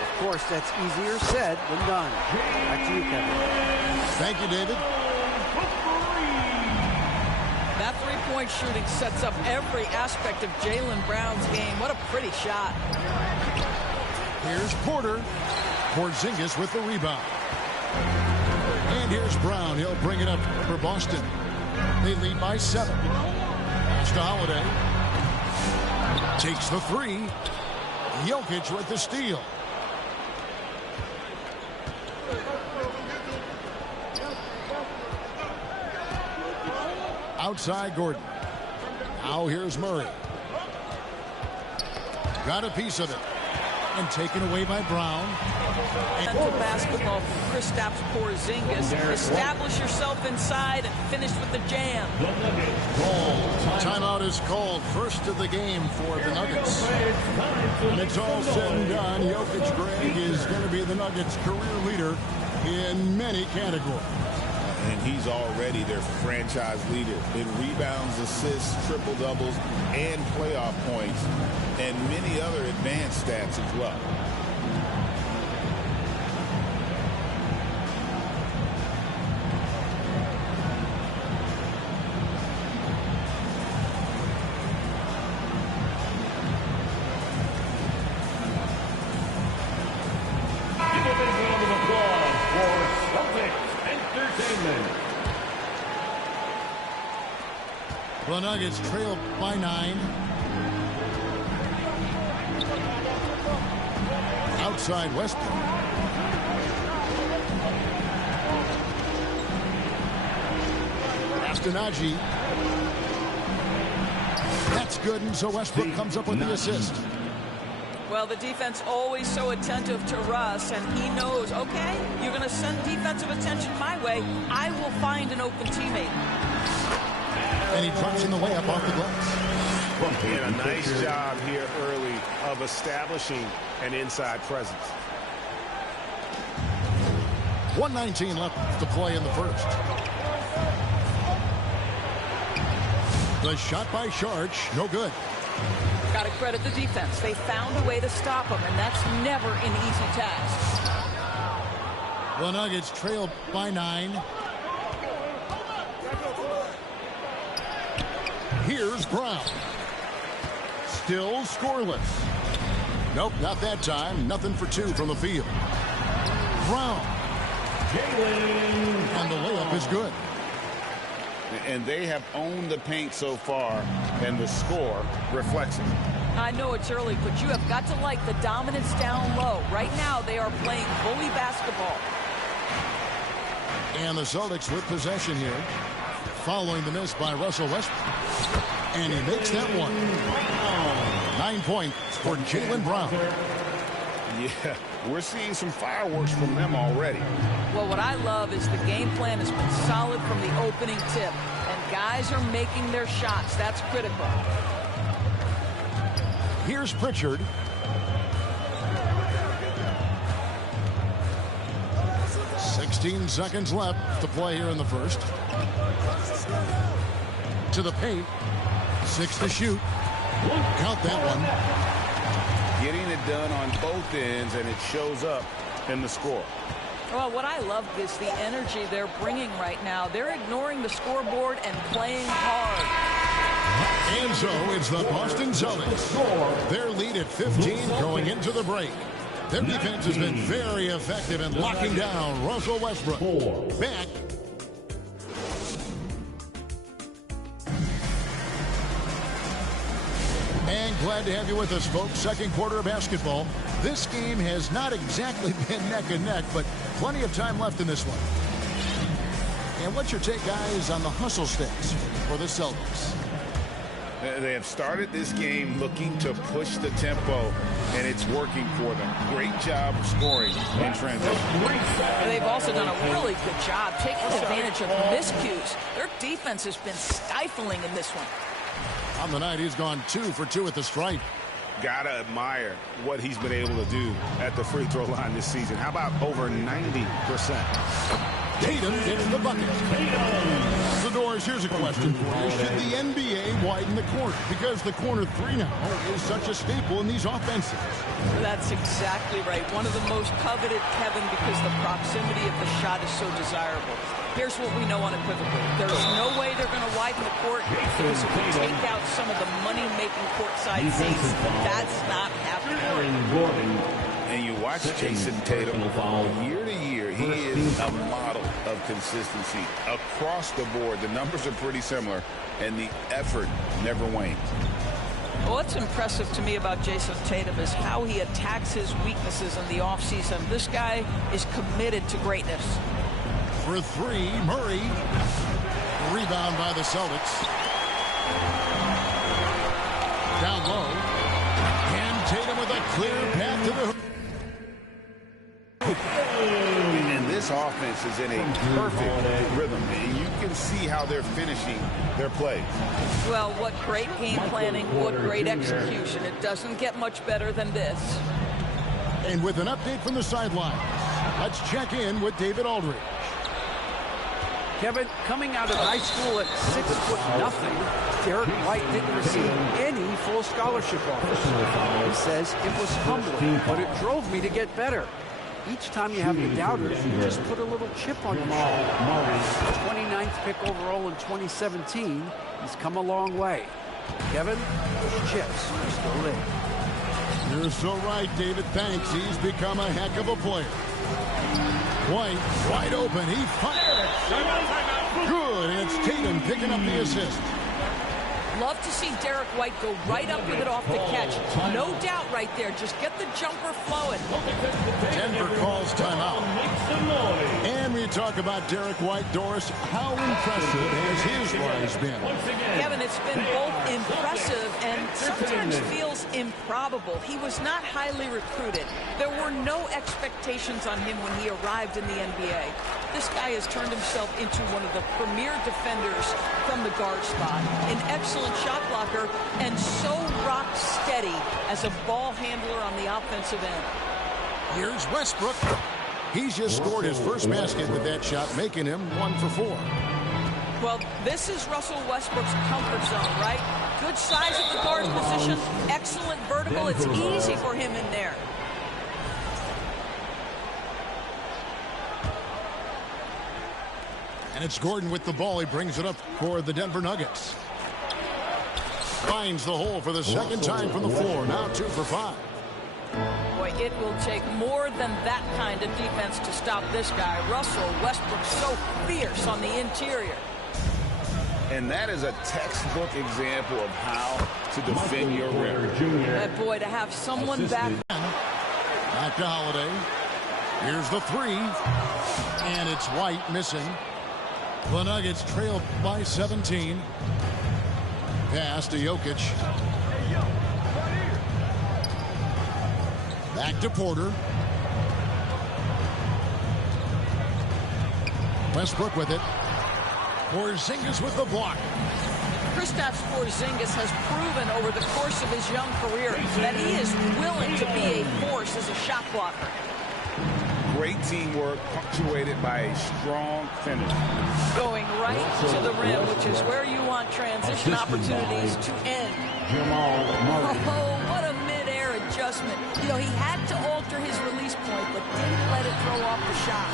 Of course, that's easier said than done. Back to you, Kevin. Thank you, David. That three-point shooting sets up every aspect of Jaylen Brown's game. What a pretty shot. Here's Porter. Porzingis with the rebound. And here's Brown. He'll bring it up for Boston. They lead by 7. Pass to Holiday. Takes the 3. Jokic with the steal. Outside Gordon. Now here's Murray. Got a piece of it. And taken away by Brown. Mental basketball from Kristaps Porzingis. Establish yourself inside and finish with the jam. Timeout is called. First of the game for the Nuggets. When it's all said and done, Jokic, Greg, is going to be the Nuggets' career leader in many categories. And he's already their franchise leader in rebounds, assists, triple-doubles, and playoff points, and many other advanced stats as well. The Nuggets trail by 9. Outside Westbrook. Astonagi. That's good, and so Westbrook comes up with the assist. Well, the defense always so attentive to Russ, and he knows, okay, you're going to send defensive attention my way. I will find an open teammate. And he drops in the layup off the glass. And a nice job here early of establishing an inside presence. 1:19 left to play in the first. The shot by Sharch, no good. Got to credit the defense. They found a way to stop him, and that's never an easy task. The Nuggets trail by 9. Here's Brown. Still scoreless. Nope, not that time. Nothing for 2 from the field. Brown. And the layup is good. And they have owned the paint so far, and the score reflects it. I know it's early, but you have got to like the dominance down low. Right now, they are playing bully basketball. And the Celtics with possession here, following the miss by Russell Westbrook. And he makes that one. 9 points for Jaylen Brown. Yeah, we're seeing some fireworks from them already. Well, what I love is the game plan has been solid from the opening tip. And guys are making their shots. That's critical. Here's Pritchard. "16 seconds left to play here in the first. To the paint. 6 to shoot. Count that one. Getting it done on both ends, and it shows up in the score. Well, what I love is the energy they're bringing right now. They're ignoring the scoreboard and playing hard. And so it's the Boston Celtics. Their lead at 15 going into the break. Their defense has been very effective in locking down Russell Westbrook. Back. And glad to have you with us, folks. Second quarter of basketball. This game has not exactly been neck and neck, but plenty of time left in this one. And what's your take, guys, on the hustle stats for the Celtics? They have started this game looking to push the tempo, and it's working for them. Great job of scoring in transition. They've also done a really good job taking advantage of miscues. Their defense has been stifling in this one. On the night, he's gone 2 for 2 at the stripe. Gotta admire what he's been able to do at the free throw line this season. How about over 90%? Tatum gets the bucket. So, Doris, here's a question for you. Should the NBA widen the corner? Because the corner 3 now is such a staple in these offenses. That's exactly right. One of the most coveted, Kevin, because the proximity of the shot is so desirable. Here's what we know unequivocally. There's no way they're going to widen the court because if we take out some of the money-making courtside seats, that's not happening. And you watch Jason Tatum year to year, he is a model of consistency. Across the board, the numbers are pretty similar, and the effort never wanes. Well, what's impressive to me about Jason Tatum is how he attacks his weaknesses in the offseason. This guy is committed to greatness. For 3, Murray. Rebound by the Celtics. Down low. And Tatum with a clear path to the hoop. And this offense is in a perfect rhythm, and you can see how they're finishing their plays. Well, what great game planning, what great execution. It doesn't get much better than this. And with an update from the sidelines, let's check in with David Aldridge. Kevin, coming out of high school at 6'0", Derek White didn't receive any full scholarship offers. He says it was humbling, but it drove me to get better. Each time you have the doubters, you just put a little chip on your shoulder. 29th pick overall in 2017. He's come a long way. Kevin, those chips are still there. You're so right, David. Thanks. He's become a heck of a player. White, wide open. He fired it. Good. And it's Tatum picking up the assist. Love to see Derek White go right up with it off the catch. No doubt right there. Just get the jumper flowing. Denver calls timeout. And we talk about Derek White. Doris, how impressive has his rise been? Kevin, it's been both impressive and sometimes feels improbable. He was not highly recruited. There were no expectations on him when he arrived in the NBA. This guy has turned himself into one of the premier defenders from the guard spot. An excellent shot blocker and so rock steady as a ball handler on the offensive end. Here's Westbrook. He's just scored his first basket with that shot, making him 1 for 4. Well, this is Russell Westbrook's comfort zone, right? Good size at the guard position, excellent vertical. It's easy for him in there. And it's Gordon with the ball. He brings it up for the Denver Nuggets. Finds the hole for the second time from the floor. Now 2 for 5. Boy, it will take more than that kind of defense to stop this guy. Russell Westbrook so fierce on the interior. And that is a textbook example of how to defend your rim. And boy, to have someone back to Holiday. Here's the 3. And it's White missing. The Nuggets trail by 17. Pass to Jokic. Back to Porter. Westbrook with it. Porzingis with the block. Kristaps Porzingis has proven over the course of his young career that he is willing to be a force as a shot blocker. Great teamwork punctuated by a strong finish. Going right to the rim, which is where you want transition opportunities to end. Oh, what a mid-air adjustment. You know, he had to alter his release point, but didn't let it throw off the shot.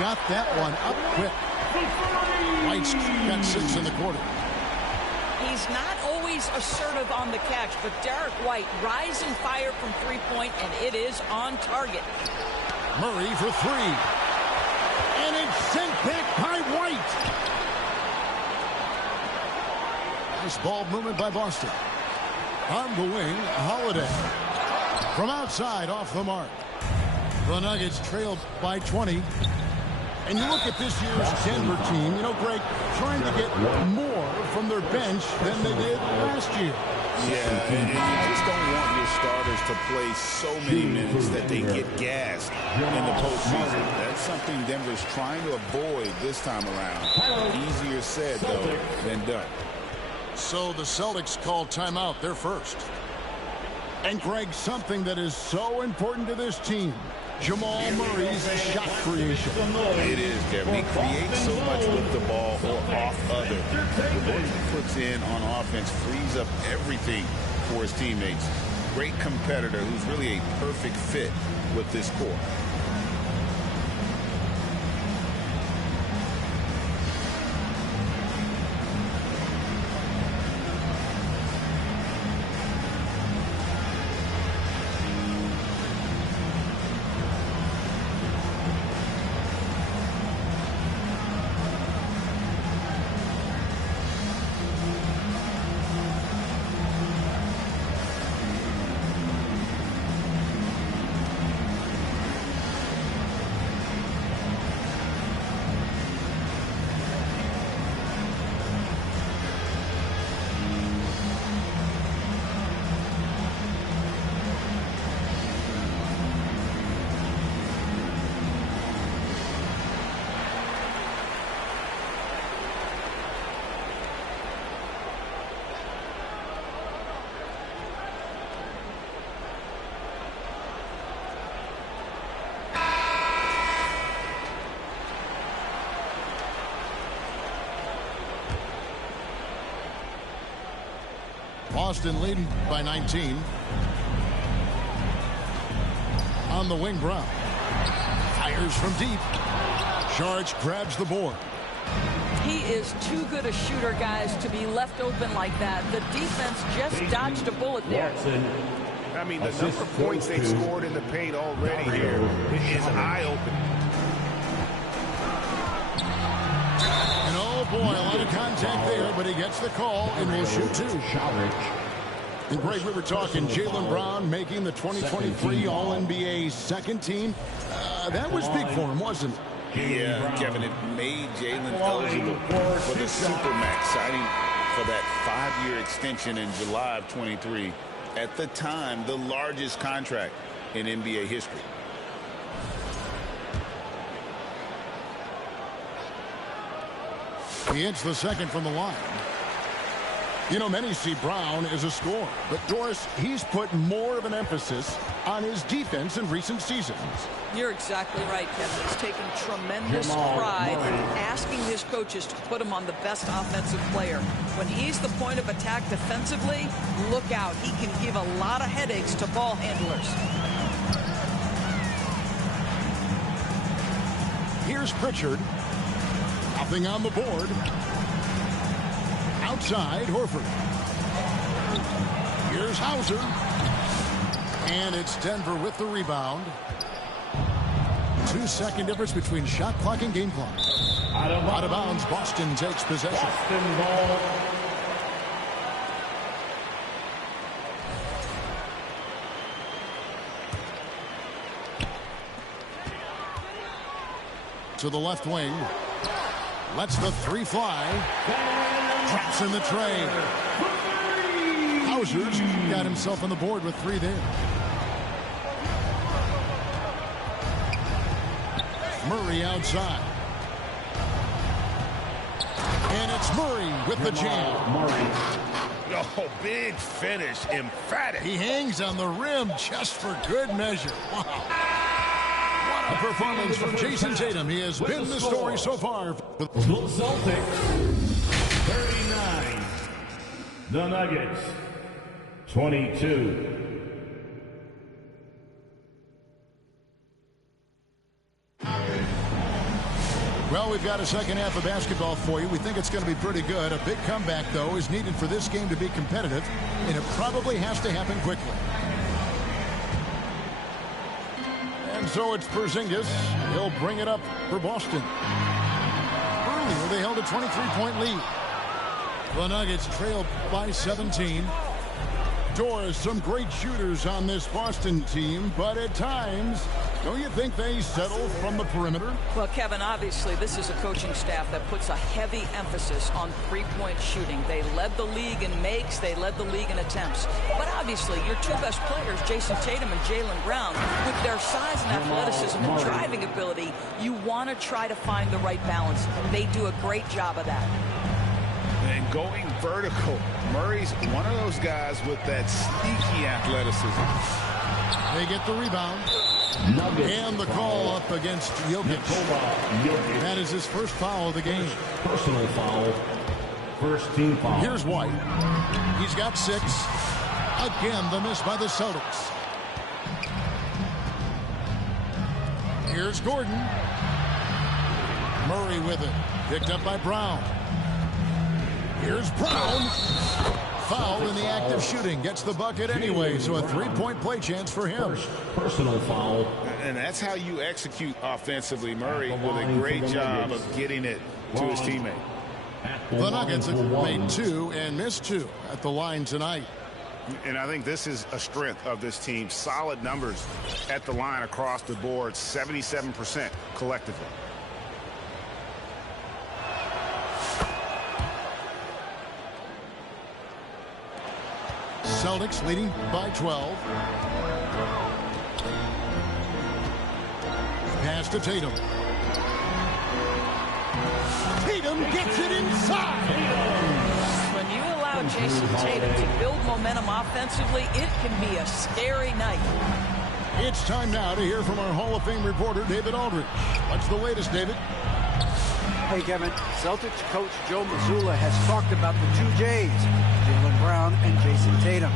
Got that one up quick. White's got 6 in the quarter. He's not always assertive on the catch, but Derek White rising fire from three-point, and it is on target. Murray for 3. And it's sent back by White. Nice ball movement by Boston. On the wing, Holiday. From outside, off the mark. The Nuggets trailed by 20. And you look at this year's Denver team, you know, Greg, trying to get more from their bench than they did last year. Yeah, and you just don't want your starters to play so many minutes that they get gassed in the postseason. That's something Denver's trying to avoid this time around. Easier said, though, than done. So the Celtics call timeout. They're first. And, Greg, something that is so important to this team, Jamal Murray's shot creation. It is, Kevin. He creates so much with the ball or off other. The work he puts in on offense frees up everything for his teammates. Great competitor who's really a perfect fit with this core. Boston leading by 19. On the wing, Brown. Fires from deep. Saric grabs the board. He is too good a shooter, guys, to be left open like that. The defense just dodged a bullet there. I mean, the number of points they've scored in the paint already here is eye-opening. And oh boy, a lot of contact there. Nobody gets the call, and will shoot two. And Greg, we were talking Jaylen Brown making the 2023 All-NBA second team. That was big for him, wasn't it? Yeah, Kevin, it made Jaylen eligible for the Supermax, signing for that 5-year extension in July of 23. At the time, the largest contract in NBA history. He hits the second from the line. You know, many see Brown as a scorer, but Doris, he's put more of an emphasis on his defense in recent seasons. You're exactly right, Kevin. He's taken tremendous pride in asking his coaches to put him on the best offensive player. When he's the point of attack defensively, look out. He can give a lot of headaches to ball handlers. Here's Pritchard. Nothing on the board. Outside, Horford. Here's Hauser. And it's Denver with the rebound. 2-second difference between shot clock and game clock. Out of bounds, Boston takes possession. Boston ball. To the left wing. Lets the three fly. Drops in the tray. Hauser's got himself on the board with 3 there. Murray outside. And it's Murray with the jam. Oh, big finish. Emphatic. He hangs on the rim just for good measure. Wow. What a performance from Jason Tatum. He has been the story so far. The Celtics, 39. The Nuggets, 22. Well, we've got a second half of basketball for you. We think it's going to be pretty good. A big comeback, though, is needed for this game to be competitive, and it probably has to happen quickly. And so it's Porzingis. He'll bring it up for Boston. Earlier, they held a 23-point lead. The Nuggets trailed by 17. Doris, some great shooters on this Boston team, but at times, don't you think they settle from the perimeter? Well, Kevin, obviously, this is a coaching staff that puts a heavy emphasis on three-point shooting. They led the league in makes. They led the league in attempts. But obviously, your two best players, Jason Tatum and Jaylen Brown, with their size and athleticism and driving ability, you want to try to find the right balance. They do a great job of that. And going vertical, Murray's one of those guys with that sneaky athleticism. They get the rebound. And the call up against Jokic. That is his first foul of the game. Personal foul. First team foul. Here's White. He's got 6. Again, the miss by the Celtics. Here's Gordon. Murray with it. Picked up by Brown. Here's Brown. Foul in the act of shooting. Gets the bucket anyway, so a 3-point play chance for him. Personal foul. And that's how you execute offensively. Murray with a great job of getting it to his teammate. The Nuggets have made 2 and missed 2 at the line tonight. And I think this is a strength of this team. Solid numbers at the line across the board. 77% collectively. Celtics leading by 12. Pass to Tatum. Tatum gets it inside. When you allow Jason Tatum to build momentum offensively, it can be a scary night. It's time now to hear from our Hall of Fame reporter, David Aldridge. What's the latest, David? Hey, Kevin. Celtics coach Joe Mazzulla has talked about the 2 J's, Jaylen Brown and Jason Tatum.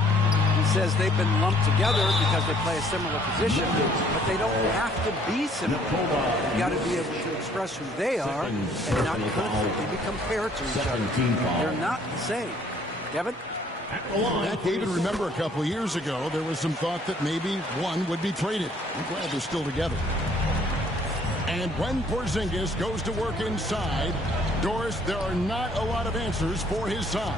He says they've been lumped together because they play a similar position, but they don't have to be similar. You've got to be able to express who they are and not constantly be compared to each other. They're not the same. Kevin? That, David, remember a couple of years ago, there was some thought that maybe one would be traded. I'm glad they're still together. And when Porzingis goes to work inside, Doris, there are not a lot of answers for his size.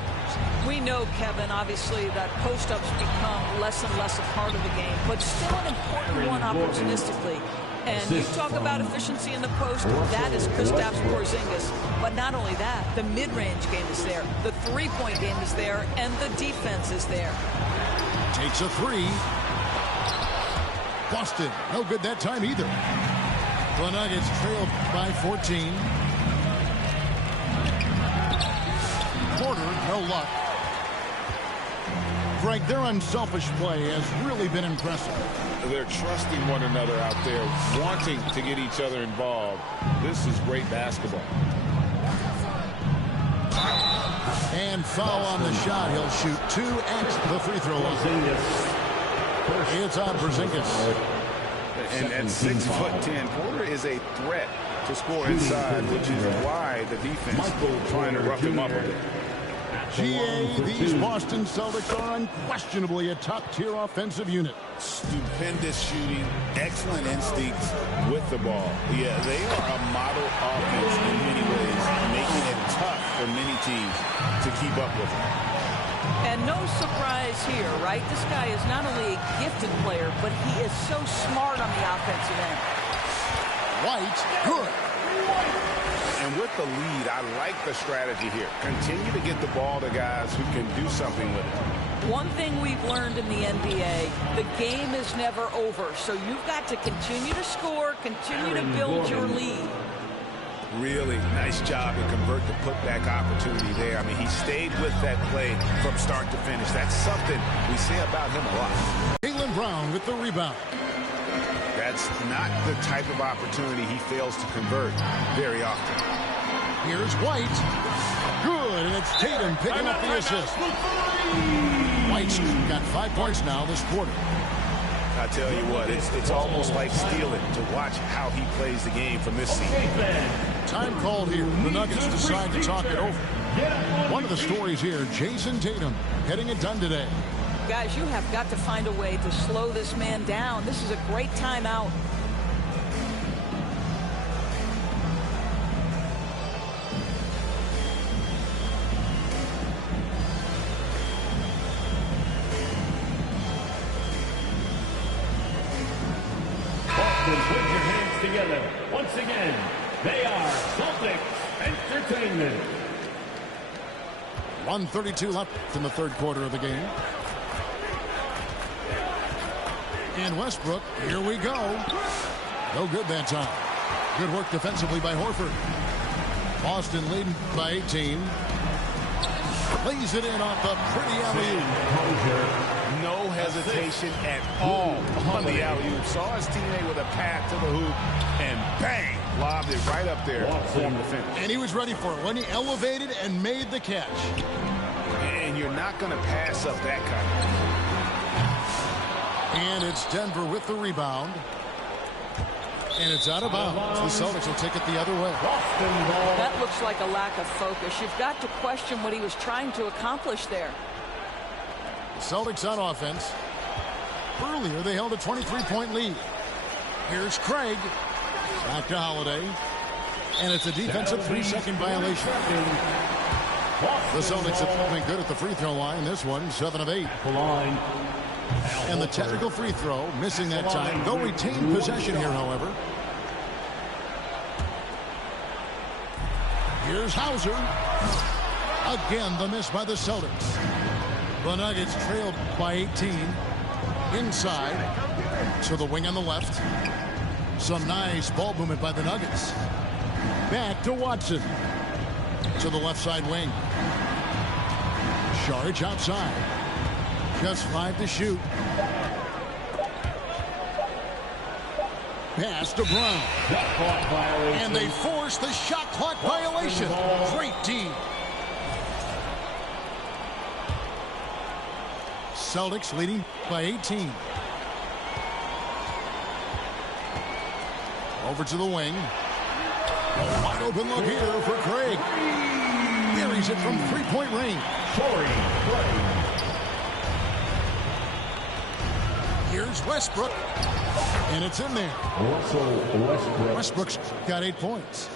We know, Kevin, obviously, that post-ups become less and less a part of the game, but still an important one opportunistically. And you talk about efficiency in the post, that is Kristaps Porzingis. But not only that, the mid-range game is there, the three-point game is there, and the defense is there. Takes a three. Boston, no good that time either. The Nuggets trailed by 14. Porter, no luck. Greg, their unselfish play has really been impressive. They're trusting one another out there, wanting to get each other involved. This is great basketball. And foul on the shot. He'll shoot 2 at the free throw line. It's on Porzingis. And at 6'10", Porter is a threat to score inside, which is why the defense trying to rough him up a bit. GA, these Boston Celtics are unquestionably a top-tier offensive unit. Stupendous shooting, excellent instincts with the ball. Yeah, they are a model offense in many ways, making it tough for many teams to keep up with them. And no surprise here, right? This guy is not only a gifted player, but he is so smart on the offensive end. White, good. And with the lead, I like the strategy here. Continue to get the ball to guys who can do something with it. One thing we've learned in the NBA, the game is never over. So you've got to continue to score, continue to build your lead. Really nice job to convert the putback opportunity there. I mean, he stayed with that play from start to finish. That's something we say about him a lot. Jaylen Brown with the rebound. That's not the type of opportunity he fails to convert very often. Here's White. Good, and it's Tatum picking up the assist. White's got 5 points now this quarter. I tell you what, it's almost like stealing to watch how he plays the game from this season. Time called here. The Nuggets decide to talk it over. One of the stories here, Jason Tatum getting it done today. Guys, you have got to find a way to slow this man down. This is a great timeout. Boston, put your hands together. Once again, they are Celtics Entertainment. 1:32 left in the third quarter of the game. And Westbrook, here we go. No good that time. Good work defensively by Horford. Boston leading by 18. Lays it in off the pretty alley-oop. No hesitation at all on the alley-oop. Saw his teammate with a path to the hoop, and bang, lobbed it right up there for him to finish. And he was ready for it when he elevated and made the catch. And you're not going to pass up that kind of thing. And it's Denver with the rebound. And it's out of bounds. The Celtics will take it the other way. That looks like a lack of focus. You've got to question what he was trying to accomplish there. Celtics on offense. Earlier, they held a 23-point lead. Here's Craig. Back to Holiday. And it's a defensive 3-second violation. The Celtics have been good at the free throw line. This one, 7 of 8. And the technical free throw, missing that time. They'll retain possession here, however. Here's Hauser. Again, the miss by the Celtics. The Nuggets trailed by 18. Inside to the wing on the left. Some nice ball movement by the Nuggets. Back to Watson. To the left side wing. Saric outside. Just 5 to shoot. Pass to Brown. And they force the shot clock violation. Great team. Celtics leading by 18. Over to the wing. A wide open look here for Craig. Buries it from three-point range. Here's Westbrook. And it's in there. Westbrook's got 8 points.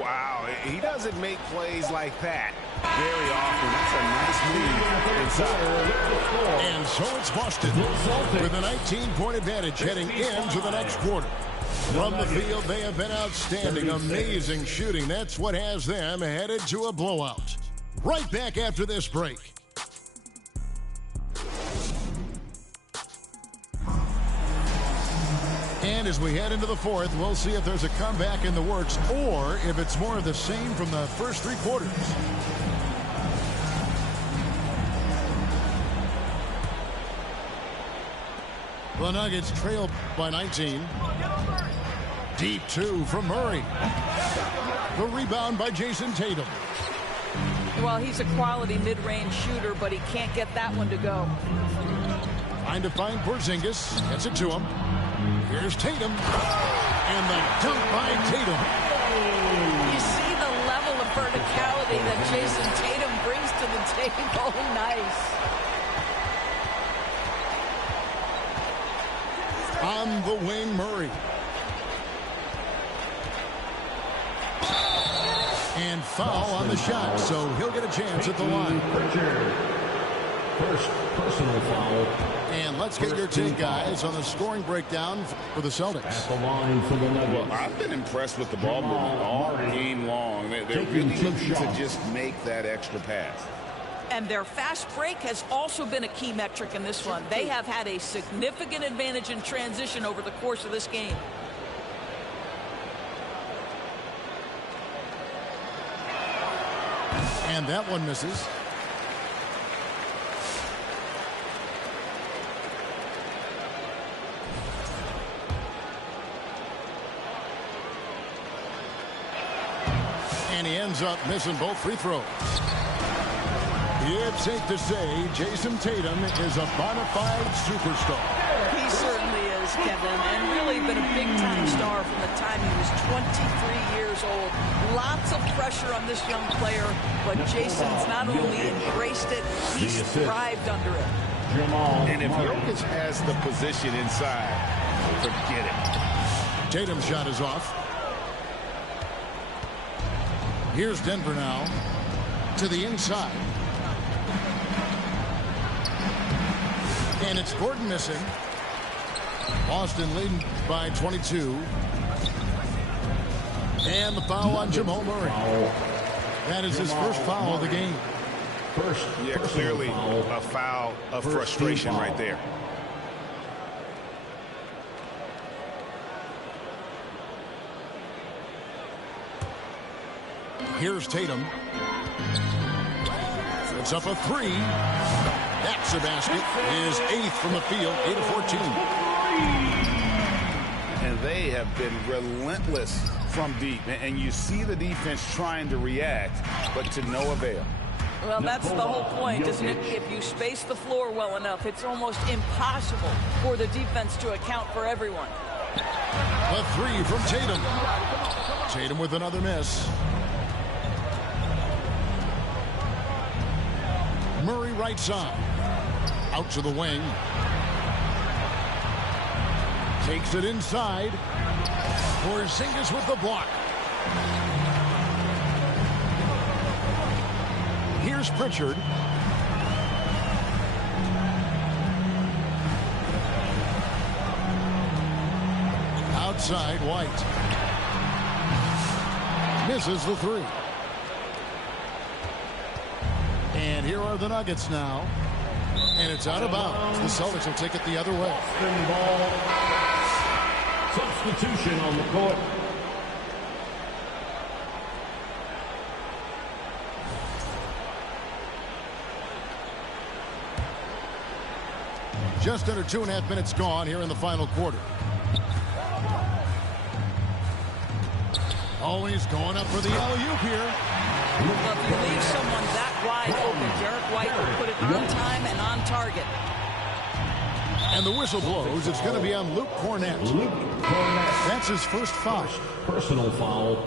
Wow, he doesn't make plays like that very often. That's a nice move inside. And so it's Boston with a 19-point advantage heading into the next quarter. From the field, they have been outstanding. Amazing shooting. That's what has them headed to a blowout. Right back after this break. And as we head into the fourth, we'll see if there's a comeback in the works or if it's more of the same from the first 3 quarters. The Nuggets trail by 19. Deep 2 from Murray. The rebound by Jason Tatum. Well, he's a quality mid-range shooter, but he can't get that one to go. Trying to find Porzingis. Gets it to him. Here's Tatum. And the dunk by Tatum. You see the level of verticality that Jason Tatum brings to the table. Nice. On the wing, Murray. And foul on the shot, so he'll get a chance at the line. First personal foul. And let's get your take, guys, on the scoring breakdown for the Celtics. At the line for the Nuggets. Well, I've been impressed with the ball movement all game long. They're really looking to just make that extra pass. And their fast break has also been a key metric in this one. They have had a significant advantage in transition over the course of this game. And that one misses. And he ends up missing both free throws. It's safe to say Jason Tatum is a bona fide superstar. He certainly is, Kevin, and really been a big-time star from the time he was 23 years old. Lots of pressure on this young player, but Jason's not only embraced it, he's thrived under it. And if Jokic has the position inside, forget it. Tatum's shot is off. Here's Denver now to the inside. And it's Gordon missing. Boston leading by 22. And the foul on Jamal Murray. That is his first foul of the game. Yeah, clearly a foul of frustration right there. Here's Tatum. It's up a 3. That's a basket. His 8th from the field, 8 of 14. And they have been relentless from deep. And you see the defense trying to react, but to no avail. Well, that's the whole point, isn't it? If you space the floor well enough, it's almost impossible for the defense to account for everyone. A 3 from Tatum. Tatum with another miss. Murray right side. Out to the wing. Takes it inside. Porzingis with the block. Here's Pritchard. Outside, White. Misses the 3. And here are the Nuggets now. And it's out of bounds. The Celtics will take it the other way. Ball. Substitution on the court. Just under 2.5 minutes gone here in the final quarter. Always going up for the alley-oop here. Well, if you leave someone that wide open, Derek White will put it on time and on target. And the whistle blows. It's going to be on Luke Cornett. That's his first foul. Personal foul.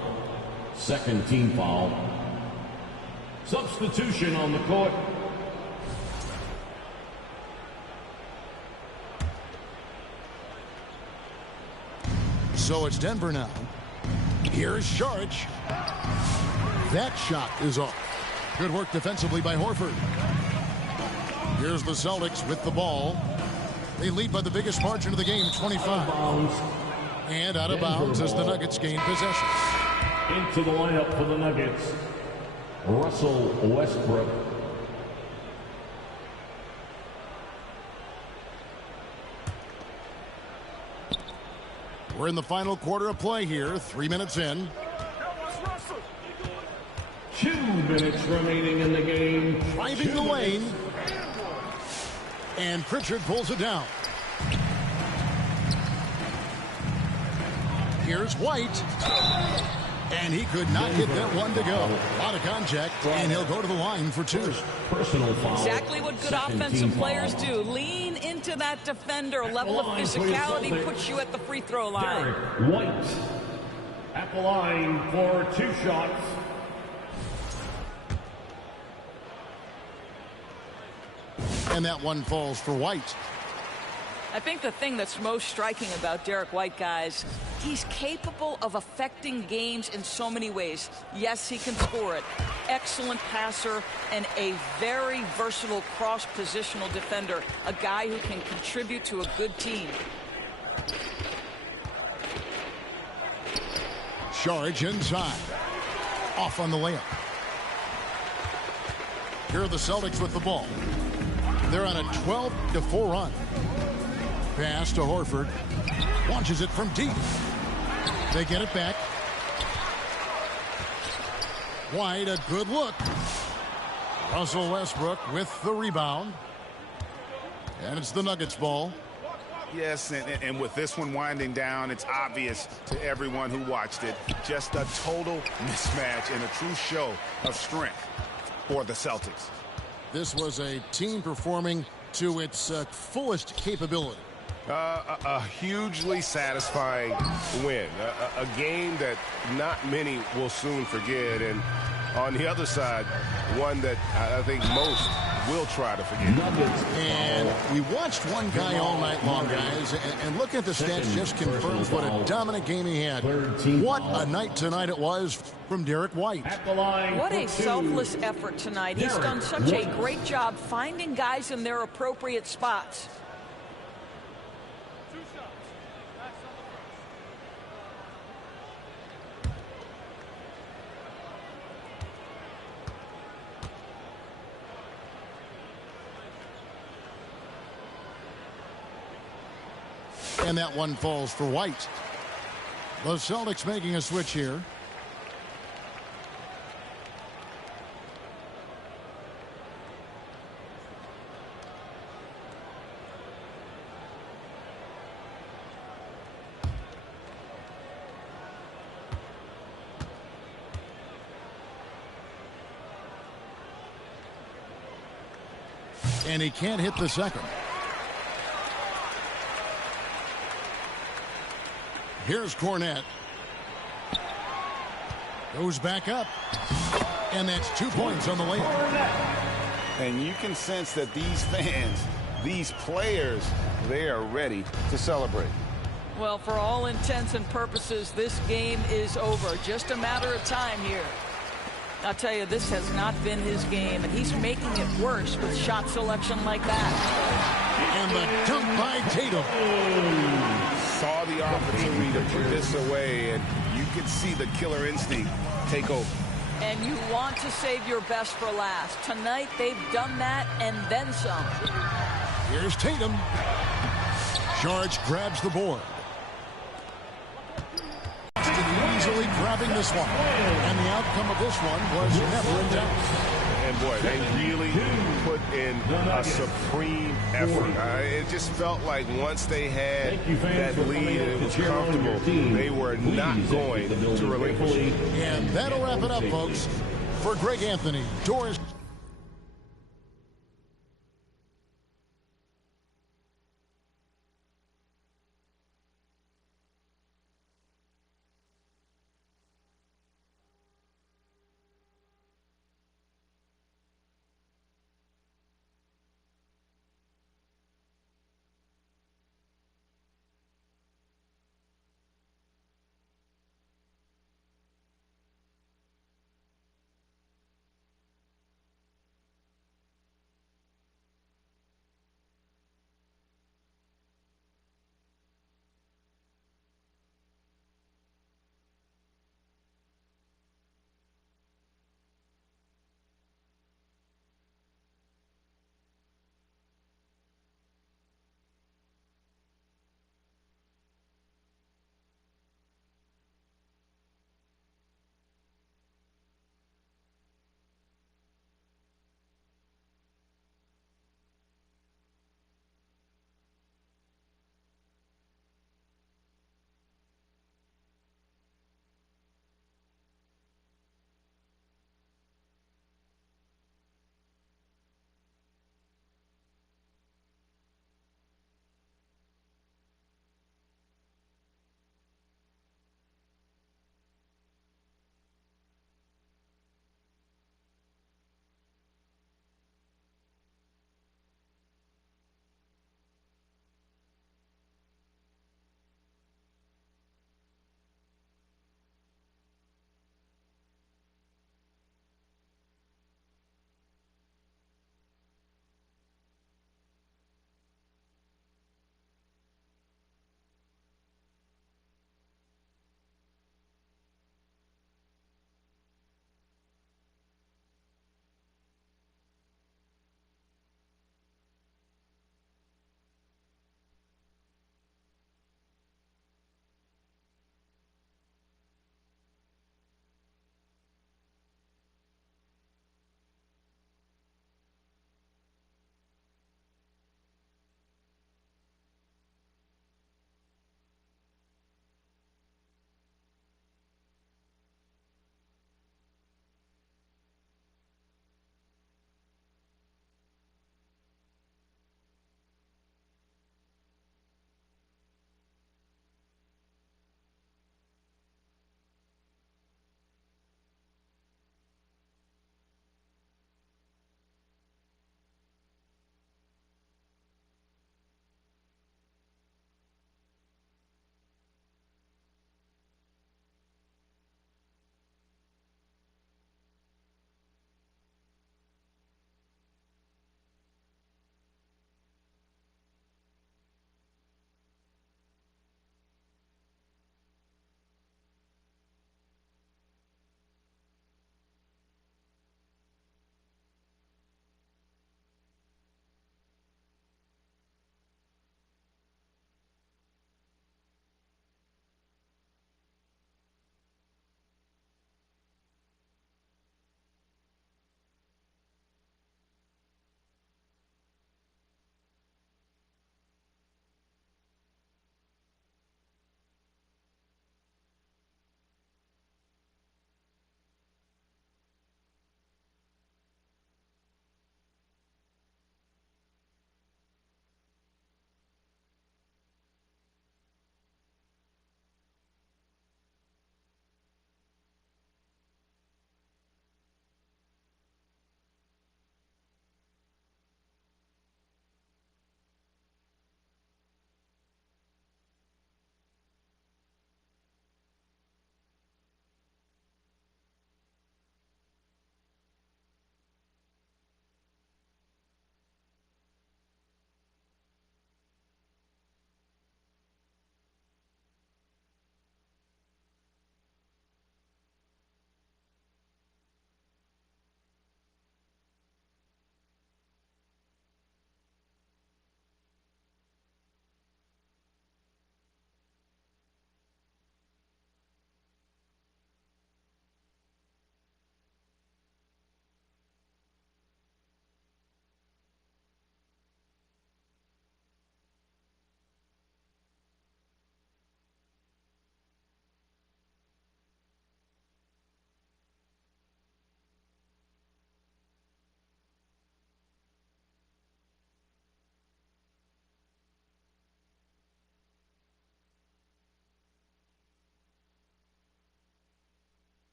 Second team foul. Substitution on the court. So it's Denver now. Here's Sharge. That shot is off. Good work defensively by Horford. Here's the Celtics with the ball. They lead by the biggest margin of the game, 25. And out of bounds as the Nuggets gain possession. Into the lineup for the Nuggets, Russell Westbrook. We're in the final quarter of play here, 3 minutes in. 2 minutes remaining in the game. Driving the lane. And Pritchard pulls it down. Here's White. And he could not get that one to go. A lot of contact, and he'll go to the line for 2. Personal foul. Exactly what good offensive players do. Lean into that defender. A level of physicality puts you at the free throw line. Derek White at the line for 2 shots. And that one falls for White. I think the thing that's most striking about Derek White, guys, he's capable of affecting games in so many ways. Yes, he can score it. Excellent passer and a very versatile cross-positional defender. A guy who can contribute to a good team. Sharge inside. Off on the layup. Here are the Celtics with the ball. They're on a 12-4 run. Pass to Horford. Launches it from deep. They get it back. White, a good look. Russell Westbrook with the rebound. And it's the Nuggets ball. Yes, and with this one winding down, it's obvious to everyone who watched it. Just a total mismatch and a true show of strength for the Celtics. This was a team performing to its fullest capability. A hugely satisfying win. A game that not many will soon forget. And on the other side, one that I think most will try to forget. And we watched one guy all night long, guys. And look at the stats, just confirms what a dominant game he had. What a night tonight it was from Derek White. What a selfless effort tonight. He's done such a great job finding guys in their appropriate spots. And that one falls for White. The Celtics making a switch here. And he can't hit the second. Here's Cornette. Goes back up. And that's 2 points on the layup. And you can sense that these fans, these players, they are ready to celebrate. Well, for all intents and purposes, this game is over. Just a matter of time here. I'll tell you, this has not been his game, and he's making it worse with shot selection like that. And the dunk by Tatum. Saw the opportunity to put this away, and you could see the killer instinct take over. And you want to save your best for last. Tonight, they've done that and then some. Here's Tatum. Sharge grabs the board. Easily grabbing this one. And the outcome of this one was never in doubt. And boy, they really put in a supreme effort. It just felt like once they had that lead and it was comfortable, they were not going to relinquish. And that'll wrap it up, folks. For Greg Anthony, Doris.